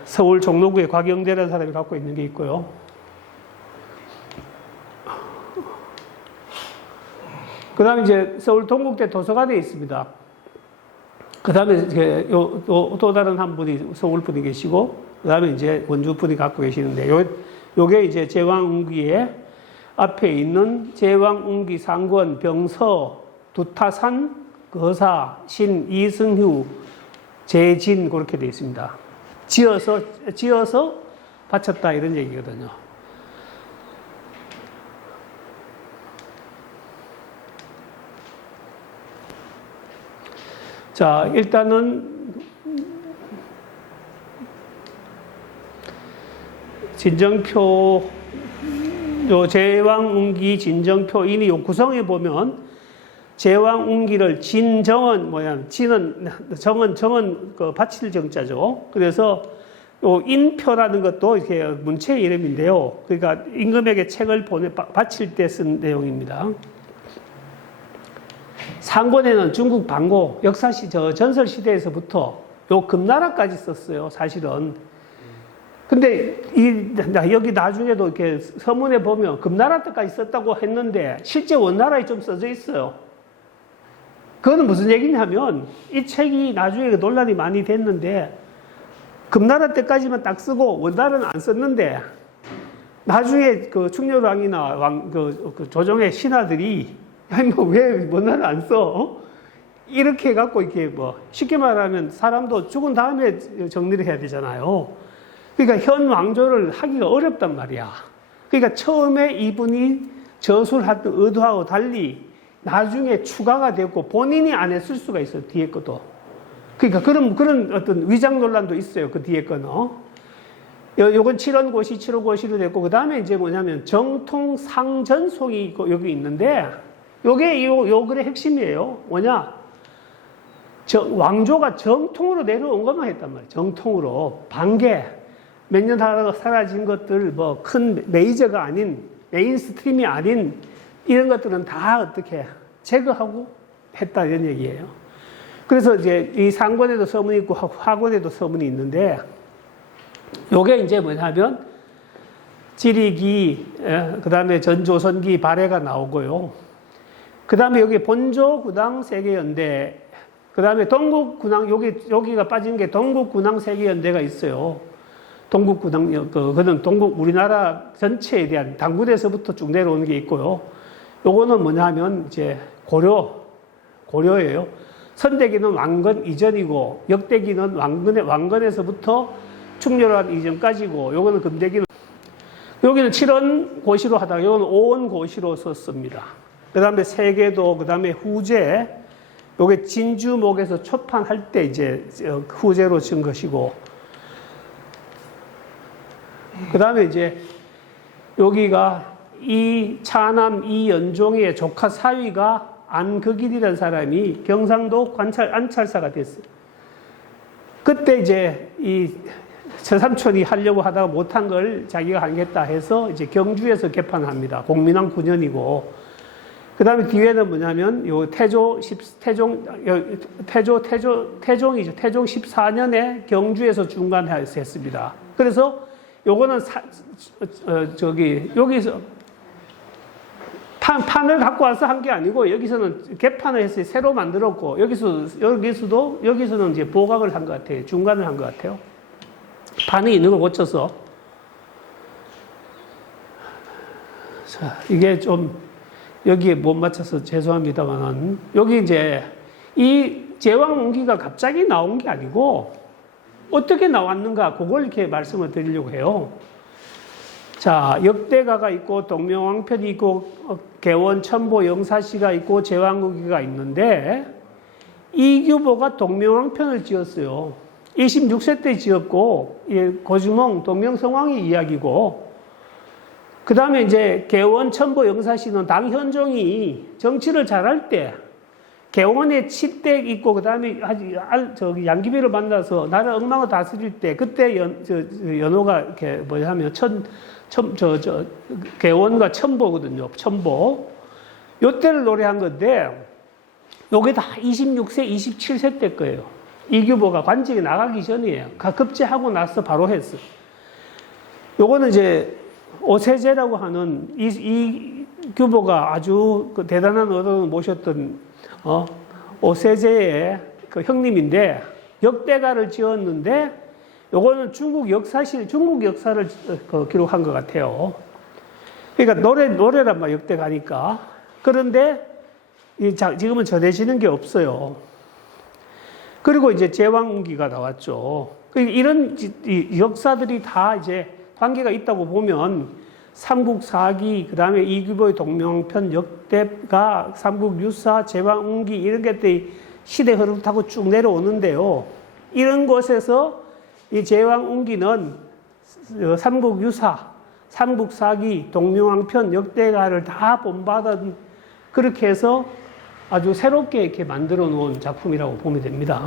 서울 종로구에 곽영대라는 사람이 갖고 있는 게 있고요. 그 다음에 이제 서울 동국대 도서관에 있습니다. 그 다음에 또 다른 한 분이 서울 분이 계시고, 그 다음에 이제 원주 분이 갖고 계시는데, 요게 이제 제왕운기에 앞에 있는 제왕운기 상권, 병서, 두타산, 거사, 신, 이승휴, 재진, 그렇게 되어 있습니다. 지어서 바쳤다, 이런 얘기거든요. 자, 일단은 진정표, 요 제왕운기 진정표인이 요 구성에 보면 제왕운기를 진정은 진은 정은 그 바칠 정자죠. 그래서 요 인표라는 것도 이렇게 문체의 이름인데요. 그러니까 임금에게 책을 바칠 때 쓴 내용입니다. 상권에는 중국 방고, 전설 시대에서부터 요 금나라까지 썼어요, 사실은. 근데 여기 나중에도 이렇게 서문에 보면 금나라 때까지 썼다고 했는데 실제 원나라에 좀 써져 있어요. 그거는 무슨 얘기냐면 이 책이 나중에 논란이 많이 됐는데 금나라 때까지만 딱 쓰고 원나라는 안 썼는데 나중에 그 충렬왕이나 그 조정의 신하들이 아니 왜 원나라 안 써? 이렇게 해갖고 이렇게 쉽게 말하면 사람도 죽은 다음에 정리를 해야 되잖아요. 그러니까 현 왕조를 하기가 어렵단 말이야. 그러니까 처음에 이분이 저술했던 의도하고 달리 나중에 추가가 됐고 본인이 안 했을 수가 있어요. 뒤에 것도. 그러니까 그런 어떤 위장 논란도 있어요. 그 뒤에 거는. 요건 7원고시로 됐고 그 다음에 이제 뭐냐면 정통상전송이 여기 있는데 요게 요 글의 핵심이에요. 뭐냐? 왕조가 정통으로 내려온 것만 했단 말이에요. 정통으로. 반개. 몇 년 하다가 사라진 것들, 큰 메이저가 아닌, 메인스트림이 아닌, 이런 것들은 다 어떻게 제거하고 했다, 이런 얘기예요. 그래서 이제 이 상권에도 서문이 있고, 하권에도 서문이 있는데, 요게 이제 뭐냐면, 지리기, 그 다음에 전조선기 발해가 나오고요. 그 다음에 여기 본조군왕 세계연대, 그 다음에 동국군왕, 여기가 빠진 게 동국군왕 세계연대가 있어요. 동국군왕, 그는 우리나라 전체에 대한 당군에서부터 쭉 내려오는 게 있고요. 요거는 뭐냐 하면 이제 고려예요. 선대기는 왕건 이전이고, 역대기는 왕건에서부터 충렬한 이전까지고, 요거는 금대기는, 여기는 7원 고시로 하다가, 요거는 5원 고시로 썼습니다. 그 다음에 세계도, 그 다음에 후제, 요게 진주목에서 초판할 때 이제 후제로 쓴 것이고, 그 다음에 이제 여기가 이 차남 이연종의 조카 사위가 안극일이라는 사람이 경상도 안찰사가 됐어요. 그때 이제 이 서삼촌이 하려고 하다가 못한 걸 자기가 하겠다 해서 이제 경주에서 개판합니다. 공민왕 9년이고. 그 다음에 뒤에는 뭐냐면 요 태종이죠. 태종 14년에 경주에서 중간했습니다. 그래서 요거는 여기서 판을 갖고 와서 한 게 아니고 여기서는 개판을 했어요. 새로 만들었고 여기서는 이제 보각을 한 것 같아요. 중간을 한 것 같아요. 판이 있는 걸 고쳐서. 자, 이게 좀 여기에 못 맞춰서 죄송합니다만 여기 이제 이 제왕운기가 갑자기 나온 게 아니고 어떻게 나왔는가 그걸 이렇게 말씀을 드리려고 해요. 자, 역대가가 있고 동명왕편이 있고 개원, 천보, 영사시가 있고 제왕운기가 있는데 이규보가 동명왕편을 지었어요. 26세 때 지었고 고주몽 동명성왕의 이야기고 그 다음에 이제 개원, 천보, 영사시는 당현종이 정치를 잘할 때 개원에 치댁 있고 그 다음에 양귀비를 만나서 나라 엉망을 다스릴 때 그때 연호가 이렇게 뭐냐면 개원과 천보거든요. 천보. 요때를 노래한 건데 요게 다 26세, 27세 때 거예요. 이규보가 관직에 나가기 전이에요. 급제하고 나서 바로 했어. 요거는 이제 오세제라고 하는 이규보가 아주 그 대단한 어른을 모셨던 오세제의 그 형님인데 역대가를 지었는데 요거는 중국 역사를 기록한 것 같아요. 그러니까 노래란 말 역대가니까. 그런데 지금은 전해지는 게 없어요. 그리고 이제 제왕운기가 나왔죠. 이런 역사들이 다 이제 관계가 있다고 보면 삼국사기, 그 다음에 이규보의 동명편, 역대가, 삼국유사, 제왕운기 이런 것들이 시대 흐름 타고 쭉 내려오는데요. 이런 곳에서 이 제왕운기는 삼국유사, 삼국사기, 동명왕편, 역대가를 다 본받은 그렇게 해서 아주 새롭게 이렇게 만들어 놓은 작품이라고 보면 됩니다.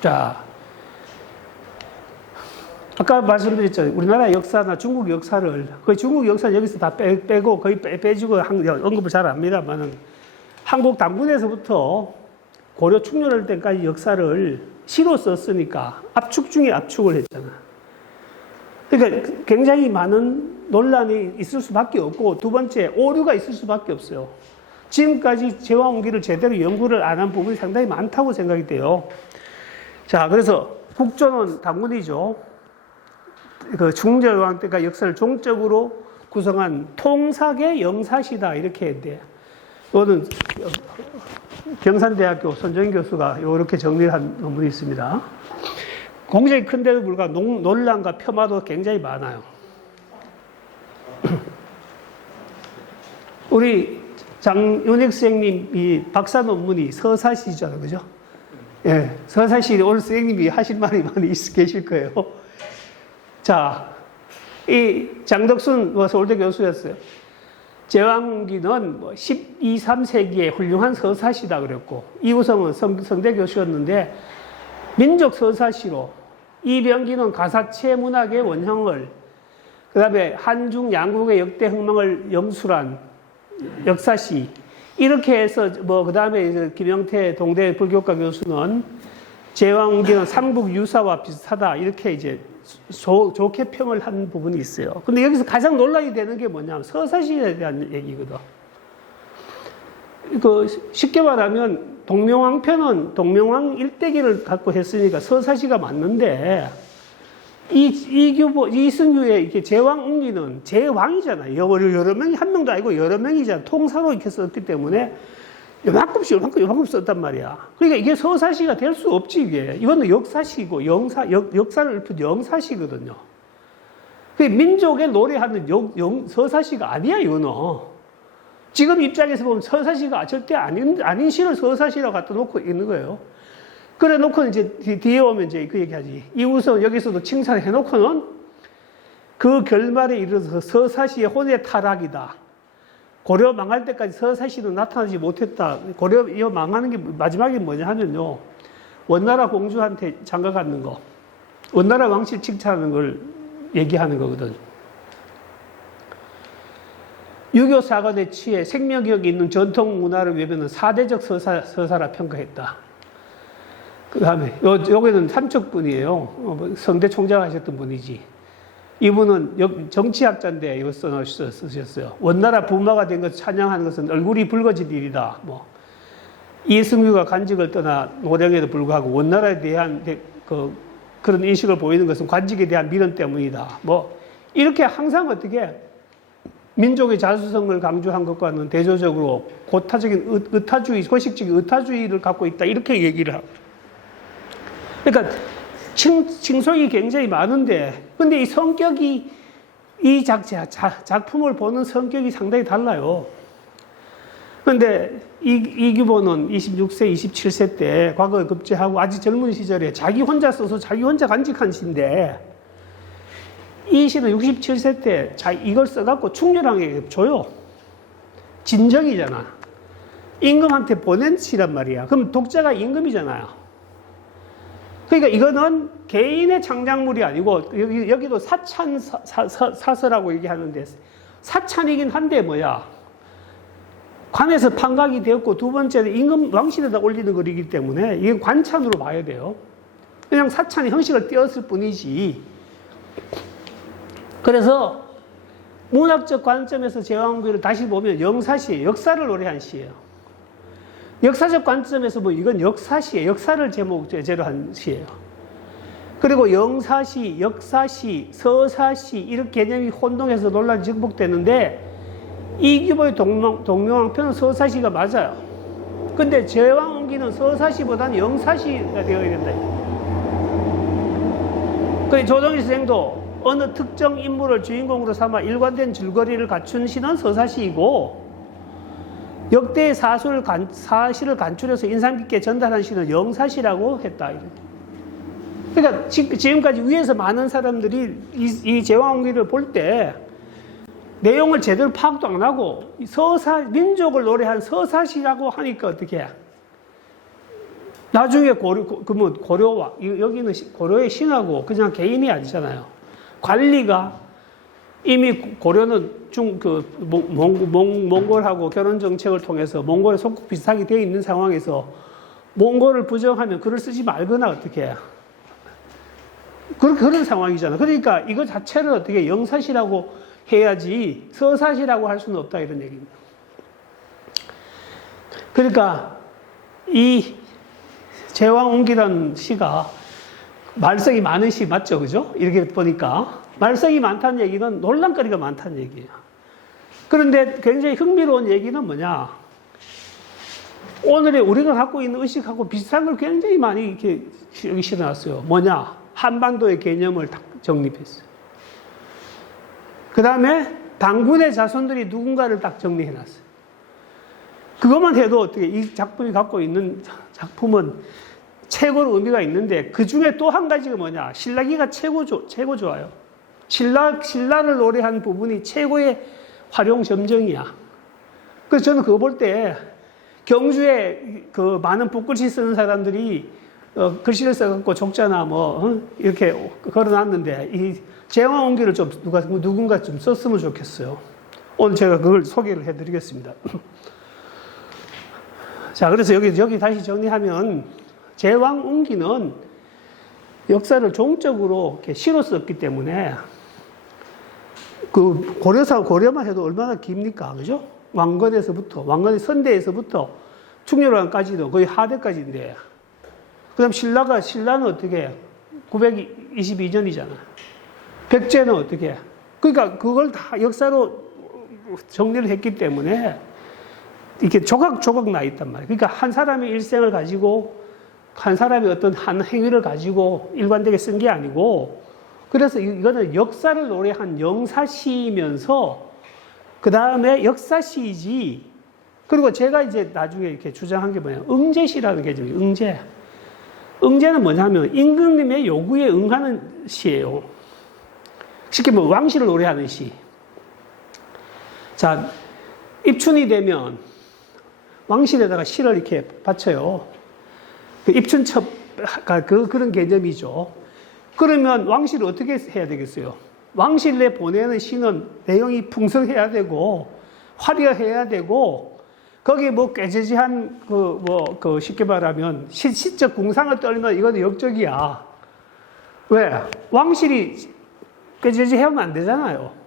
자, 아까 말씀드렸죠. 우리나라 역사나 중국 역사를, 거의 중국 역사는 여기서 다 빼고 거의 빼주고 언급을 잘 합니다만은 한국 당군에서부터 고려 충렬할 때까지 역사를 시로 썼으니까 압축 중에 압축을 했잖아. 그러니까 굉장히 많은 논란이 있을 수밖에 없고 두 번째 오류가 있을 수밖에 없어요. 지금까지 제왕운기를 제대로 연구를 안 한 부분이 상당히 많다고 생각이 돼요. 자, 그래서 국조는 당군이죠. 그 중제왕 때가 역사를 종적으로 구성한 통사계 영사시다 이렇게 했는데 이거는 경산대학교 손정인 교수가 이렇게 정리를 한 논문이 있습니다. 굉장히 큰데도 불구하고 논란과 폄하도 굉장히 많아요. 우리 장윤익 선생님 이 박사 논문이 서사시잖아요, 그죠? 예, 서사시 오늘 선생님이 하실 말이 많이 계실 거예요. 자, 이 장덕순 서울대 교수였어요. 제왕운기는 12, 3세기에 훌륭한 서사시다 그랬고 이우성은 성대 교수였는데 민족 서사시로 이병기는 가사체 문학의 원형을 그 다음에 한중 양국의 역대 흥망을 영술한 역사시 이렇게 해서 그 다음에 김영태 동대 불교과 교수는 제왕운기는 삼국 유사와 비슷하다 이렇게 이제 좋게 평을 한 부분이 있어요. 근데 여기서 가장 논란이 되는 게 뭐냐면 서사시에 대한 얘기거든. 쉽게 말하면 동명왕편은 동명왕 일대기를 갖고 했으니까 서사시가 맞는데 이규보, 이승규의 이렇게 제왕운기는 제왕이잖아요. 여러 명이 한 명도 아니고 여러 명이잖아. 통사로 이렇게 썼기 때문에 요만큼씩 요만큼 썼단 말이야. 그러니까 이게 서사시가 될 수 없지, 이게. 이거는 역사시고, 역사를 읊은 영사시거든요. 민족의 노래하는 서사시가 아니야, 이거는. 지금 입장에서 보면 서사시가 절대 아닌 시를 서사시라고 갖다 놓고 있는 거예요. 그래 놓고 이제 뒤에 오면 이제 그 얘기하지. 이우선 여기서도 칭찬을 해 놓고는 그 결말에 이르러서 서사시의 혼의 타락이다. 고려 망할 때까지 서사시는 나타나지 못했다. 고려 이어 망하는 게 마지막에 뭐냐 하면요. 원나라 공주한테 장가 갖는 거. 원나라 왕실 칭찬하는 걸 얘기하는 거거든. 유교 사관에 취해 생명력이 있는 전통 문화를 외면은 사대적 서사라 평가했다. 그 다음에, 여기는 삼척분이에요. 성대 총장 하셨던 분이지. 이분은 정치학자인데 이거 쓰셨어요. 원나라 부마가 된 것 찬양하는 것은 얼굴이 붉어질 일이다. 뭐 이승유가 관직을 떠나 노령에도 불구하고 원나라에 대한 그런 인식을 보이는 것은 관직에 대한 미련 때문이다. 뭐 이렇게 항상 어떻게 민족의 자주성을 강조한 것과는 대조적으로 고타적인 의타주의, 고식적인 의타주의를 갖고 있다. 이렇게 얘기를 하고. 그러니까 칭송이 굉장히 많은데, 근데 이 성격이, 이 작품을 보는 성격이 상당히 달라요. 근데 이규보는 26세, 27세 때 과거에 급제하고 아직 젊은 시절에 자기 혼자 써서 자기 혼자 간직한 시인데, 이 시는 67세 때 이걸 써갖고 충렬왕에게 줘요. 진정이잖아. 임금한테 보낸 시란 말이야. 그럼 독자가 임금이잖아요. 그러니까 이거는 개인의 창작물이 아니고, 여기도 사찬사서라고 얘기하는데, 사찬이긴 한데 뭐야. 관에서 판각이 되었고, 두 번째는 임금 왕실에다 올리는 글이기 때문에, 이게 관찬으로 봐야 돼요. 그냥 사찬이 형식을 띄었을 뿐이지. 그래서, 문학적 관점에서 제왕국을 다시 보면 영사시예요. 역사를 노래한 시예요. 역사적 관점에서 뭐 이건 역사시예요. 역사를 제재로 한 시예요. 그리고 영사시, 역사시, 서사시 이런 개념이 혼동해서 논란이 증폭되는데 이규보의 동명왕표는 서사시가 맞아요. 근데 제왕옹기는 서사시보다는 영사시가 되어야 된다. 그 조정일 선생도 어느 특정 인물을 주인공으로 삼아 일관된 줄거리를 갖춘 시는 서사시이고 역대의 사실을 간추려서 인상 깊게 전달한 시는 영사시라고 했다. 그러니까 지금까지 위에서 많은 사람들이 이 제왕옹기를 볼 때 내용을 제대로 파악도 안 하고 민족을 노래한 서사시라고 하니까 어떻게 해? 나중에 고려와 여기는 고려의 신하고 그냥 개인이 아니잖아요. 관리가 이미 고려는 몽골하고 결혼 정책을 통해서 몽골의 속국 비슷하게 되어 있는 상황에서 몽골을 부정하면 글을 쓰지 말거나 어떻게 해. 그런 상황이잖아. 그러니까 이거 자체를 어떻게 영사시라고 해야지 서사시라고 할 수는 없다 이런 얘기입니다. 그러니까 이 제왕옹기라는 시가 말썽이 많은 시 맞죠? 그죠? 이렇게 보니까 말썽이 많다는 얘기는 논란거리가 많다는 얘기예요. 그런데 굉장히 흥미로운 얘기는 뭐냐? 오늘의 우리가 갖고 있는 의식하고 비슷한 걸 굉장히 많이 이렇게 여기 실어놨어요. 뭐냐? 한반도의 개념을 딱 정립했어요. 그 다음에 당군의 자손들이 누군가를 딱 정리해놨어요. 그것만 해도 어떻게 이 작품이 갖고 있는 작품은 최고로 의미가 있는데 그 중에 또 한 가지가 뭐냐? 신라기가 최고 좋아요. 신라를 노래한 부분이 최고의 활용 점정이야. 그래서 저는 그거 볼 때 경주에 그 많은 붓글씨 쓰는 사람들이 글씨를 써갖고 족자나 이렇게 걸어놨는데 이 제왕옹기를 좀 누군가 좀 썼으면 좋겠어요. 오늘 제가 그걸 소개를 해드리겠습니다. 자, 그래서 여기 다시 정리하면 제왕옹기는 역사를 종적으로 이렇게 시로 썼기 때문에 그 고려만 해도 얼마나 깁니까? 그죠? 왕건의 선대에서부터 충렬왕까지도 거의 하대까지인데 그 다음 신라는 어떻게 922년이잖아. 백제는 어떻게 그러니까 그걸 다 역사로 정리를 했기 때문에 이렇게 조각조각 나 있단 말이에요. 그러니까 한 사람의 일생을 가지고 한 사람의 어떤 한 행위를 가지고 일관되게 쓴 게 아니고 그래서 이거는 역사를 노래한 영사시이면서 그 다음에 역사시이지 그리고 제가 이제 나중에 이렇게 주장한 게 뭐냐 응제시라는 개념이에요. 응제는 뭐냐면 임금님의 요구에 응하는 시예요. 쉽게 왕실을 노래하는 시. 자, 입춘이 되면 왕실에다가 실을 이렇게 바쳐요. 그 입춘첩, 그런 개념이죠. 그러면 왕실을 어떻게 해야 되겠어요? 왕실에 보내는 신은 내용이 풍성해야 되고, 화려해야 되고, 거기에 뭐 꾀재재한, 쉽게 말하면, 시적 궁상을 떨면 이건 역적이야. 왜? 왕실이 꾀재재하면 안 되잖아요.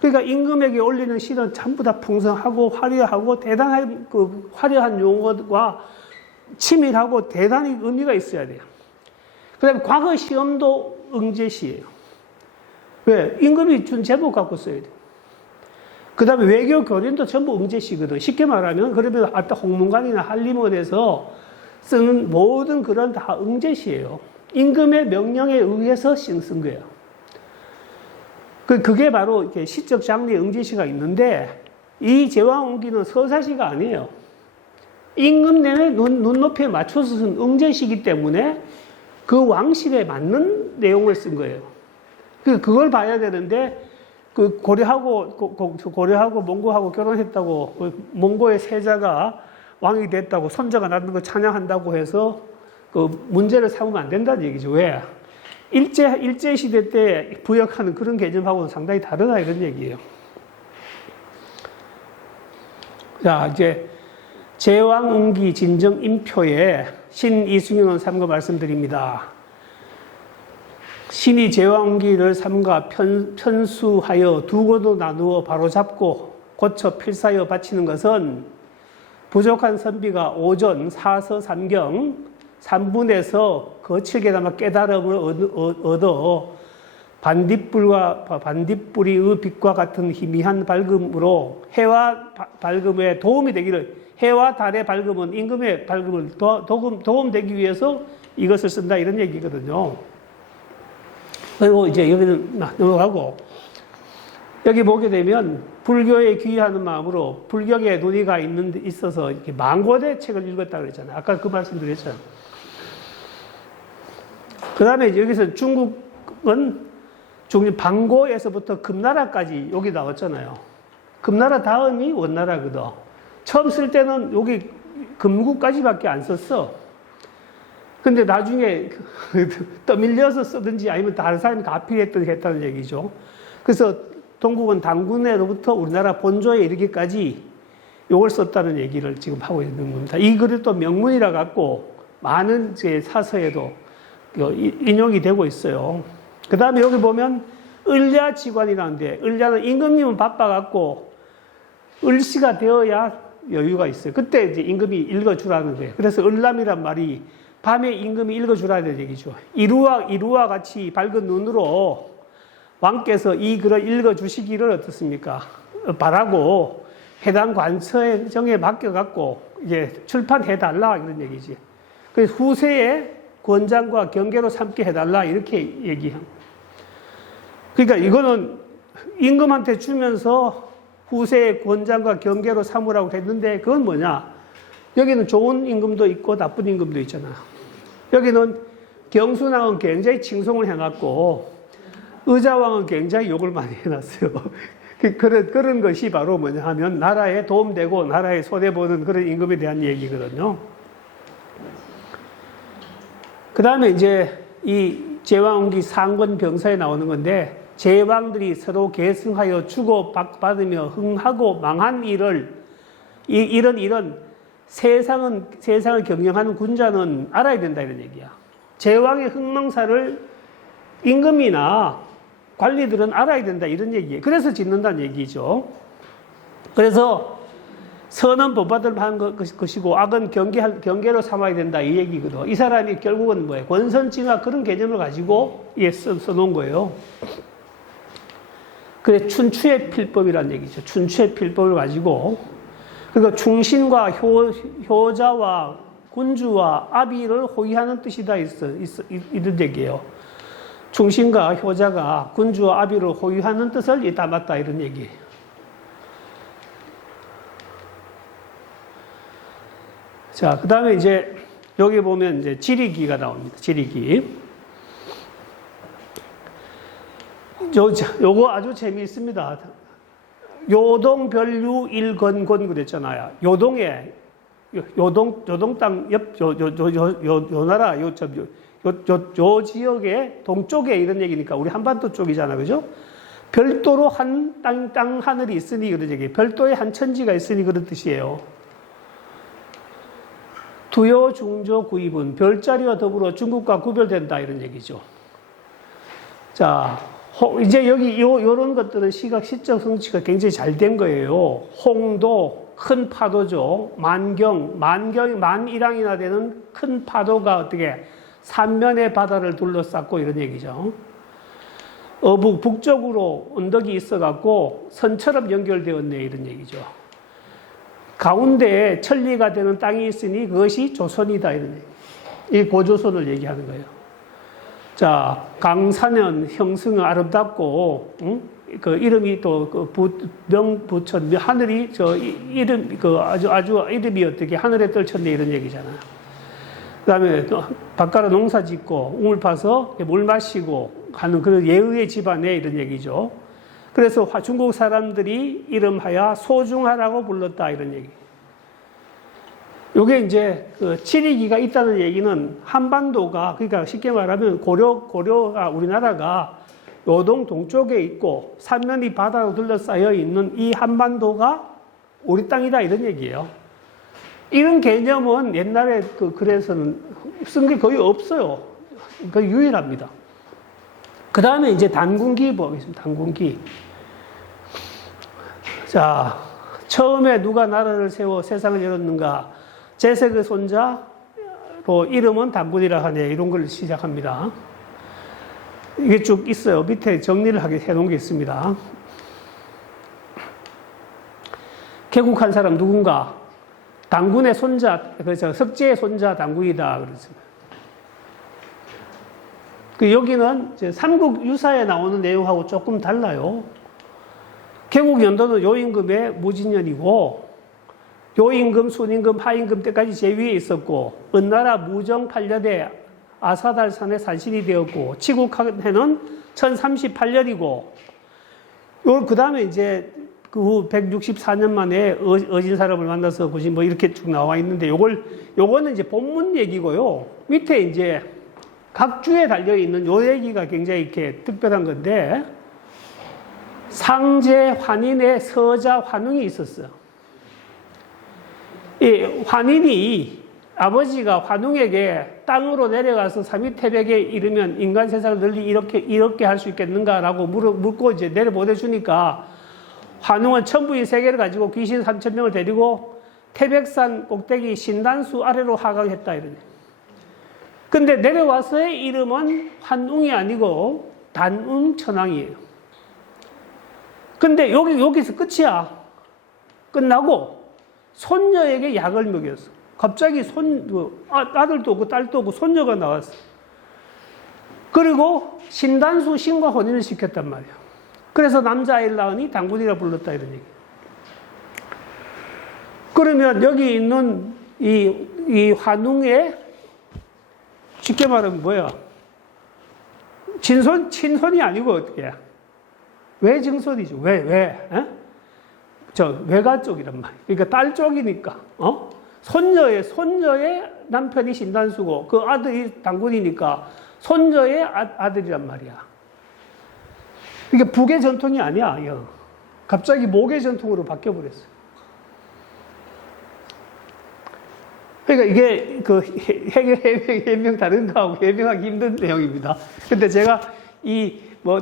그러니까 임금에게 올리는 신은 전부 다 풍성하고 화려하고 대단한 화려한 용어와 치밀하고 대단히 의미가 있어야 돼요. 그 다음에 과거 시험도 응제시예요. 왜? 임금이 준 제목 갖고 써야 돼요. 그 다음에 외교 교린도 전부 응제시거든. 쉽게 말하면, 그러면 아까 홍문관이나 한림원에서 쓰는 모든 글은 다 응제시예요. 임금의 명령에 의해서 쓴 거예요. 그게 바로 이렇게 시적 장르의 응제시가 있는데, 이 제왕옹기는 서사시가 아니에요. 임금 내내 눈높이에 맞춰서 쓴 응제시기 때문에 그 왕실에 맞는 내용을 쓴 거예요. 그걸 봐야 되는데, 고려하고 몽고하고 결혼했다고, 몽고의 세자가 왕이 됐다고, 손자가 낳는 거 찬양한다고 해서 문제를 삼으면 안 된다는 얘기죠. 왜? 일제시대 때 부역하는 그런 개념하고는 상당히 다르다, 이런 얘기예요. 자, 이제, 제왕옹기 진정인표에 신이승윤은 삼가 말씀드립니다. 신이 제왕옹기를 삼가 편수하여 두고도 나누어 바로잡고 고쳐 필사하여 바치는 것은 부족한 선비가 오전 사서 삼경 3분에서 거칠게나마 깨달음을 얻어 반딧불의 빛과 같은 희미한 밝음으로 해와 밝음에 도움이 되기를, 해와 달의 밝음은 임금의 밝음을 도움되기 위해서 이것을 쓴다, 이런 얘기거든요. 그리고 이제 여기는 넘어가고, 여기 보게 되면 불교에 귀의하는 마음으로 불경에 논의가 있어서 이렇게 망고대 책을 읽었다 그랬잖아요. 아까 그 말씀 드렸잖아요. 그 다음에 여기서 중국은 방고에서부터 금나라까지 여기 나왔잖아요. 금나라 다음이 원나라거든. 처음 쓸 때는 여기 금국까지밖에 안 썼어. 근데 나중에 떠밀려서 쓰든지 아니면 다른 사람이 가피했든 했다는 얘기죠. 그래서 동국은 당군에로부터 우리나라 본조에 이르기까지 이걸 썼다는 얘기를 지금 하고 있는 겁니다. 이 글이 또 명문이라 갖고 많은 제 사서에도 인용이 되고 있어요. 그 다음에 여기 보면 을야지관이라는데, 을야는 임금님은 바빠갖고 을시가 되어야 여유가 있어요. 그때 이제 임금이 읽어주라는 거예요. 그래서 을람이란 말이 밤에 임금이 읽어주라는 얘기죠. 이루와 같이 밝은 눈으로 왕께서 이 글을 읽어주시기를 어떻습니까? 바라고 해당 관청에 맡겨갖고 이제 출판해달라, 이런 얘기지. 그래서 후세에 권장과 경계로 삼게 해달라, 이렇게 얘기합니다. 그러니까 이거는 임금한테 주면서 후세의 권장과 경계로 삼으라고 했는데, 그건 뭐냐? 여기는 좋은 임금도 있고 나쁜 임금도 있잖아요. 여기는 경순왕은 굉장히 칭송을 해놨고, 의자왕은 굉장히 욕을 많이 해놨어요. 그런 것이 바로 뭐냐 하면 나라에 도움되고 나라에 손해보는 그런 임금에 대한 얘기거든요. 그 다음에 이제 이 제왕옹기 상권 병사에 나오는 건데, 제왕들이 서로 계승하여 주고받으며 흥하고 망한 이런 세상을 경영하는 군자는 알아야 된다, 이런 얘기야. 제왕의 흥망사를 임금이나 관리들은 알아야 된다, 이런 얘기예요. 그래서 짓는다는 얘기죠. 그래서 선은 본받을 만한 것이고 악은 경계로 삼아야 된다, 이 얘기거든. 이 사람이 결국은 뭐예요? 권선징악 그런 개념을 가지고 써놓은 거예요. 그래, 춘추의 필법이라는 얘기죠. 춘추의 필법을 가지고, 그리고 충신과 효자와 군주와 아비를 호위하는 뜻이다, 이런 얘기예요. 충신과 효자가 군주와 아비를 호위하는 뜻을 담았다, 이런 얘기예요. 자, 그 다음에 이제 여기 보면 이제 지리기가 나옵니다. 지리기. 요거 아주 재미있습니다. 요동 별류 일건곤 그랬잖아요. 요동에 요동 땅 옆 요 나라 요 지역의 동쪽에 이런 얘기니까 우리 한반도 쪽이잖아, 그죠? 별도로 한 땅 하늘이 있으니 그런 얘기. 별도의 한 천지가 있으니 그런 뜻이에요. 두요 중조 구입은 별자리와 더불어 중국과 구별된다 이런 얘기죠. 자, 이제 여기 요런 것들은 시적 성취가 굉장히 잘 된 거예요. 홍도 큰 파도죠. 만일항이나 되는 큰 파도가 어떻게 삼면의 바다를 둘러쌌고 이런 얘기죠. 북쪽으로 언덕이 있어갖고 선처럼 연결되었네 이런 얘기죠. 가운데에 천리가 되는 땅이 있으니 그것이 조선이다 이런 얘기. 이 고조선을 얘기하는 거예요. 자, 강산은 형성은 아름답고, 그 이름이 또 명부천 하늘이 이름 아주 이름이 어떻게 하늘에 떨쳤네 이런 얘기잖아요. 그다음에 또 밭가라 농사 짓고 우물 파서 물 마시고 하는 그런 예의의 집안에 이런 얘기죠. 그래서 중국 사람들이 이름하여 소중하라고 불렀다 이런 얘기. 요게 이제 그 칠이기가 있다는 얘기는 한반도가 그러니까 쉽게 말하면 고려가 우리나라가 요동 동쪽에 있고 삼면이 바다로 둘러싸여 있는 이 한반도가 우리 땅이다 이런 얘기예요. 이런 개념은 옛날에 그 글에서는 쓴 게 거의 없어요. 거의 유일합니다. 그 다음에 이제 단군기 보겠습니다. 단군기. 자, 처음에 누가 나라를 세워 세상을 열었는가? 제색의 손자로 이름은 단군이라 하네. 이런 걸 시작합니다. 이게 쭉 있어요. 밑에 정리를 하게 해놓은 게 있습니다. 개국한 사람 누군가? 단군의 손자, 그래서 석제의 손자 단군이다. 그랬습니다. 여기는 삼국 유사에 나오는 내용하고 조금 달라요. 개국 연도는 요임금의 무진년이고, 요임금, 순임금, 하임금 때까지 제위에 있었고, 은나라 무정 8년에 아사달산에 산신이 되었고, 치국한 해는 1038년이고, 그 다음에 이제 그 후 164년 만에 어진 사람을 만나서 보신 뭐 이렇게 쭉 나와 있는데, 요거는 이제 본문 얘기고요. 밑에 이제 각 주에 달려있는 요 얘기가 굉장히 이렇게 특별한 건데, 상제 환인의 서자 환웅이 있었어요. 이 환인이 아버지가 환웅에게 땅으로 내려가서 삼위태백에 이르면 인간 세상을 널리 이렇게 할 수 있겠는가라고 묻고 이제 내려보내주니까 환웅은 천부인 세 개를 가지고 귀신 3,000명을 데리고 태백산 꼭대기 신단수 아래로 하강했다 이러네. 근데 내려와서의 이름은 환웅이 아니고 단웅천왕이에요. 근데 여기서 끝이야. 끝나고 손녀에게 약을 먹였어. 갑자기 아들도 없고 딸도 없고 손녀가 나왔어. 그리고 신단수 신과 혼인을 시켰단 말이야. 그래서 남자아이를 낳으니 단군이라 불렀다 이런 얘기. 그러면 여기 있는 이 환웅의 쉽게 말하면 뭐야? 친손이 아니고 어떻게 해? 외증손이죠. 왜? 외가 쪽이란 말이야. 그러니까 딸 쪽이니까, 손녀의 남편이 신단수고, 그 아들이 단군이니까, 손녀의 아들이란 말이야. 이게 북의 전통이 아니야, 이거. 갑자기 목의 전통으로 바뀌어버렸어. 그러니까 이게 그 해명 다른 거하고 해명하기 힘든 내용입니다. 근데 제가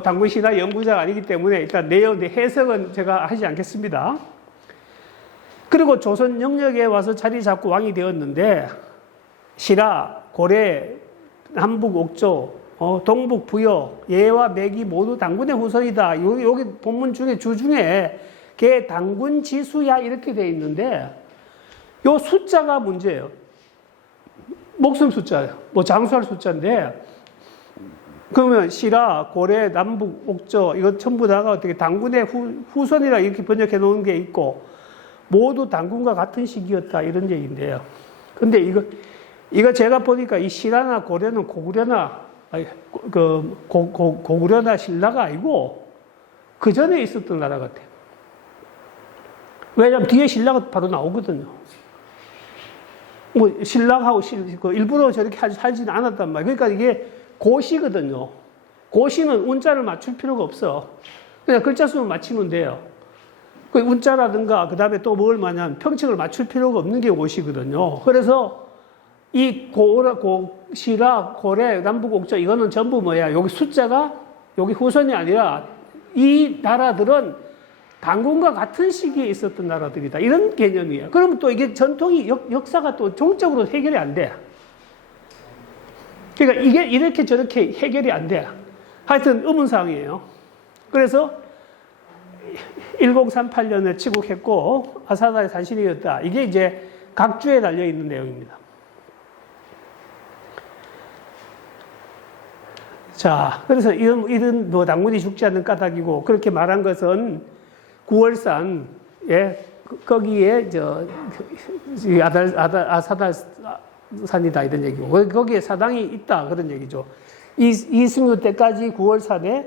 단군 신화 연구자가 아니기 때문에 일단 내용, 해석은 제가 하지 않겠습니다. 그리고 조선 영역에 와서 자리 잡고 왕이 되었는데, 신라, 고려, 남북 옥조, 동북 부여, 예와 맥이 모두 단군의 후손이다. 여기 본문 중에 주중에 걔 단군 지수야 이렇게 돼 있는데, 요 숫자가 문제예요. 목숨 숫자예요. 뭐 장수할 숫자인데, 그러면 신라, 고려, 남북, 옥저 이거 전부 다가 어떻게 단군의 후손이라 이렇게 번역해 놓은 게 있고 모두 단군과 같은 시기였다 이런 얘기인데요. 근데 이거 제가 보니까 이 신라나 고려는 고구려나 신라가 아니고 그 전에 있었던 나라 같아요. 왜냐하면 뒤에 신라가 바로 나오거든요. 뭐 신라하고 일부러 저렇게 하지는 않았단 말이에요. 그러니까 이게 고시거든요. 고시는 운자를 맞출 필요가 없어. 그냥 글자 수만 맞추면 돼요. 그 운자라든가 그 다음에 또 뭘 마냐면 평칙을 맞출 필요가 없는 게 고시거든요. 그래서 이 고시라, 고래, 남북옥조 이거는 전부 뭐야? 여기 숫자가 여기 후손이 아니라 이 나라들은 단군과 같은 시기에 있었던 나라들이다. 이런 개념이에요. 그러면 또 이게 전통이 역사가 또 종적으로 해결이 안 돼. 그러니까 이게 이렇게 저렇게 해결이 안 돼. 하여튼 의문사항이에요. 그래서 1038년에 치국했고 아사다의 산신이었다. 이게 이제 각주에 달려있는 내용입니다. 자, 그래서 이런 뭐 당군이 죽지 않는 까닭이고 그렇게 말한 것은 9월산에 거기에 아사달산이다 이런 얘기고 거기에 사당이 있다 그런 얘기죠. 이승유 때까지 9월산에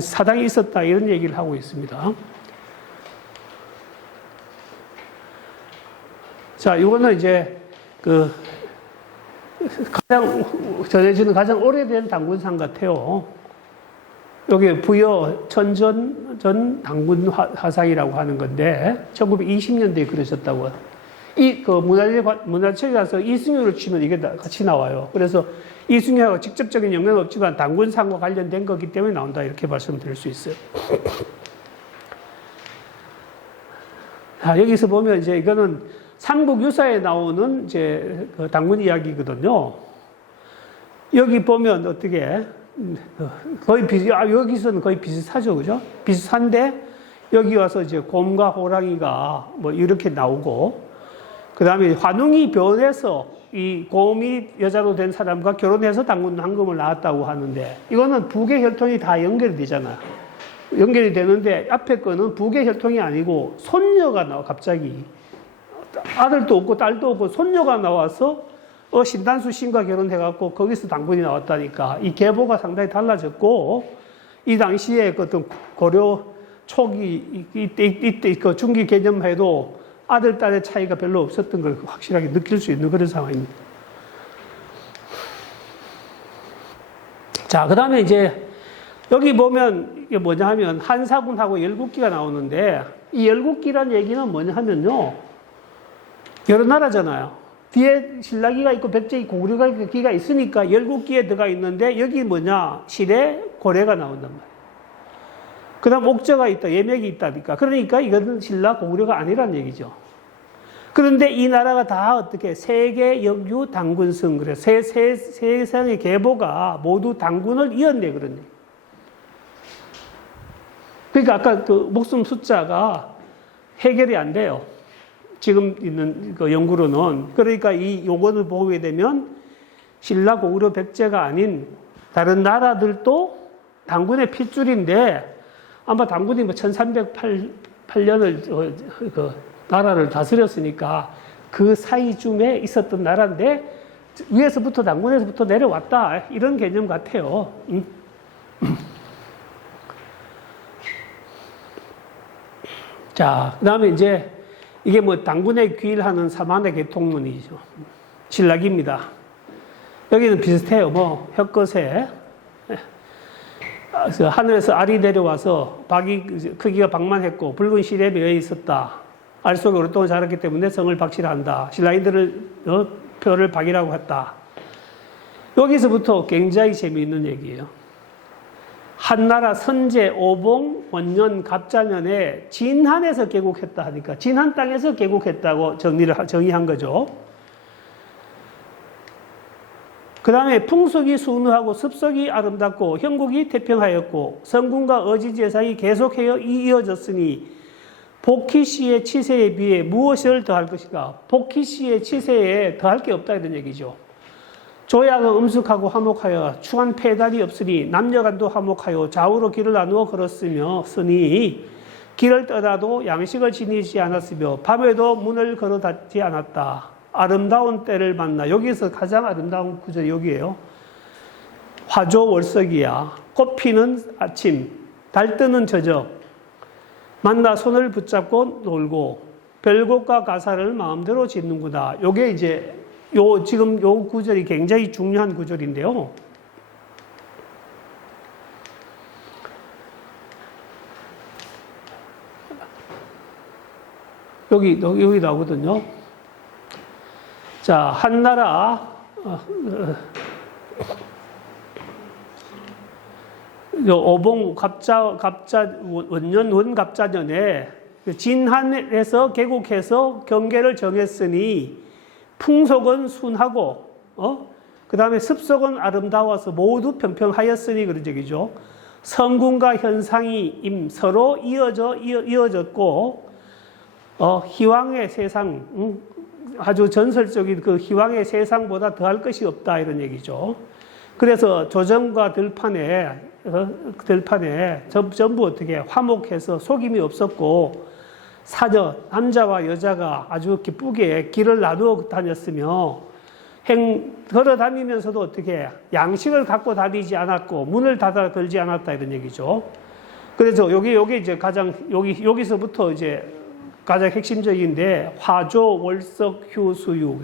사당이 있었다 이런 얘기를 하고 있습니다. 자, 이거는 이제 가장 전해지는 가장 오래된 당군상 같아요. 여기 부여 천전 전 당군 화상이라고 하는 건데 1920년대에 그러셨다고. 문화책에 가서 이승유를 치면 이게 같이 나와요. 그래서 이승유하고 직접적인 연관은 없지만 당군상과 관련된 거기 때문에 나온다 이렇게 말씀드릴 수 있어요. 자, 여기서 보면 이제 이거는 삼국유사에 나오는 이제 그 당군 이야기거든요. 여기 보면 어떻게 거의 여기서는 거의 비슷하죠, 그죠? 비슷한데 여기 와서 이제 곰과 호랑이가 뭐 이렇게 나오고, 그 다음에 환웅이 변해서 이 곰이 여자로 된 사람과 결혼해서 당군 황금을 낳았다고 하는데 이거는 부계 혈통이 다 연결이 되잖아요. 연결이 되는데 앞에 거는 부계 혈통이 아니고 손녀가 나와 갑자기. 아들도 없고 딸도 없고 손녀가 나와서 신단수 신과 결혼해갖고 거기서 당군이 나왔다니까 이 계보가 상당히 달라졌고 이 당시에 그 어떤 고려 초기 이때 그 중기 개념해도 아들 딸의 차이가 별로 없었던 걸 확실하게 느낄 수 있는 그런 상황입니다. 자, 그 다음에 이제 여기 보면 이게 뭐냐 하면 한사군하고 열국기가 나오는데 이 열국기란 얘기는 뭐냐 하면요. 여러 나라잖아요. 뒤에 신라기가 있고 백제기 고구려기가 있으니까 열국기에 들어가 있는데 여기 뭐냐 실에 고래가 나온단 말이에요. 그 다음 옥저가 있다, 예맥이 있다니까. 그러니까 이거는 신라 고구려가 아니란 얘기죠. 그런데 이 나라가 다 어떻게 세계 역유 당군성 그래 세상의 계보가 모두 당군을 이었네 그런 얘기. 그러니까 아까 그 목숨 숫자가 해결이 안 돼요. 지금 있는 그 연구로는. 그러니까 이 요건을 보게 되면 신라 고구려 백제가 아닌 다른 나라들도 당군의 핏줄인데 아마 당군이 뭐 1308년을 그 나라를 다스렸으니까 그 사이쯤에 있었던 나라인데 위에서부터 당군에서부터 내려왔다 이런 개념 같아요. 자, 그 다음에 이제 이게 뭐 당군의 귀일하는 사만의 계통문이죠. 신라기입니다. 여기는 비슷해요. 뭐 혀끝에 하늘에서 알이 내려와서 박이 크기가 방만했고 붉은 실에 매여 있었다. 알 속에 오랫동안 자랐기 때문에 성을 박씨라 한다. 신라인들을 표를 박이라고 했다. 여기서부터 굉장히 재미있는 얘기예요. 한나라 선제, 오봉, 원년, 갑자년에 진한에서 개국했다 하니까 진한 땅에서 개국했다고 정의한 거죠. 그 다음에 풍속이 순우하고 습속이 아름답고 형국이 태평하였고 성군과 어지제사이 계속해서 이어졌으니 복희씨의 치세에 비해 무엇을 더할 것인가? 복희씨의 치세에 더할 게 없다 이런 얘기죠. 조야가 음숙하고 화목하여 추한 폐단이 없으니 남녀간도 화목하여 좌우로 길을 나누어 걸었으니 길을 떠나도 양식을 지니지 않았으며 밤에도 문을 걸어 닫지 않았다. 아름다운 때를 만나. 여기서 가장 아름다운 구절이 여기에요. 화조월석이야. 꽃 피는 아침, 달 뜨는 저녁. 만나 손을 붙잡고 놀고 별곡과 가사를 마음대로 짓는구나. 요게 이제 지금 요 구절이 굉장히 중요한 구절인데요. 여기 나오거든요. 자, 한나라 오봉 원년 갑자년에 진한에서 개국해서 경계를 정했으니 풍속은 순하고 그 다음에 습속은 아름다워서 모두 평평하였으니 그런 얘기죠. 성군과 현상이 서로 이어졌고 희왕의 세상 아주 전설적인 그 희왕의 세상보다 더할 것이 없다 이런 얘기죠. 그래서 조정과 들판에 전부 어떻게 화목해서 속임이 없었고 남자와 여자가 아주 기쁘게 길을 나누어 다녔으며 걸어 다니면서도 어떻게 양식을 갖고 다니지 않았고 문을 닫아 걸지 않았다 이런 얘기죠. 그래서 여기 이제 여기서부터 이제 가장 핵심적인데 화조 월석 휴수유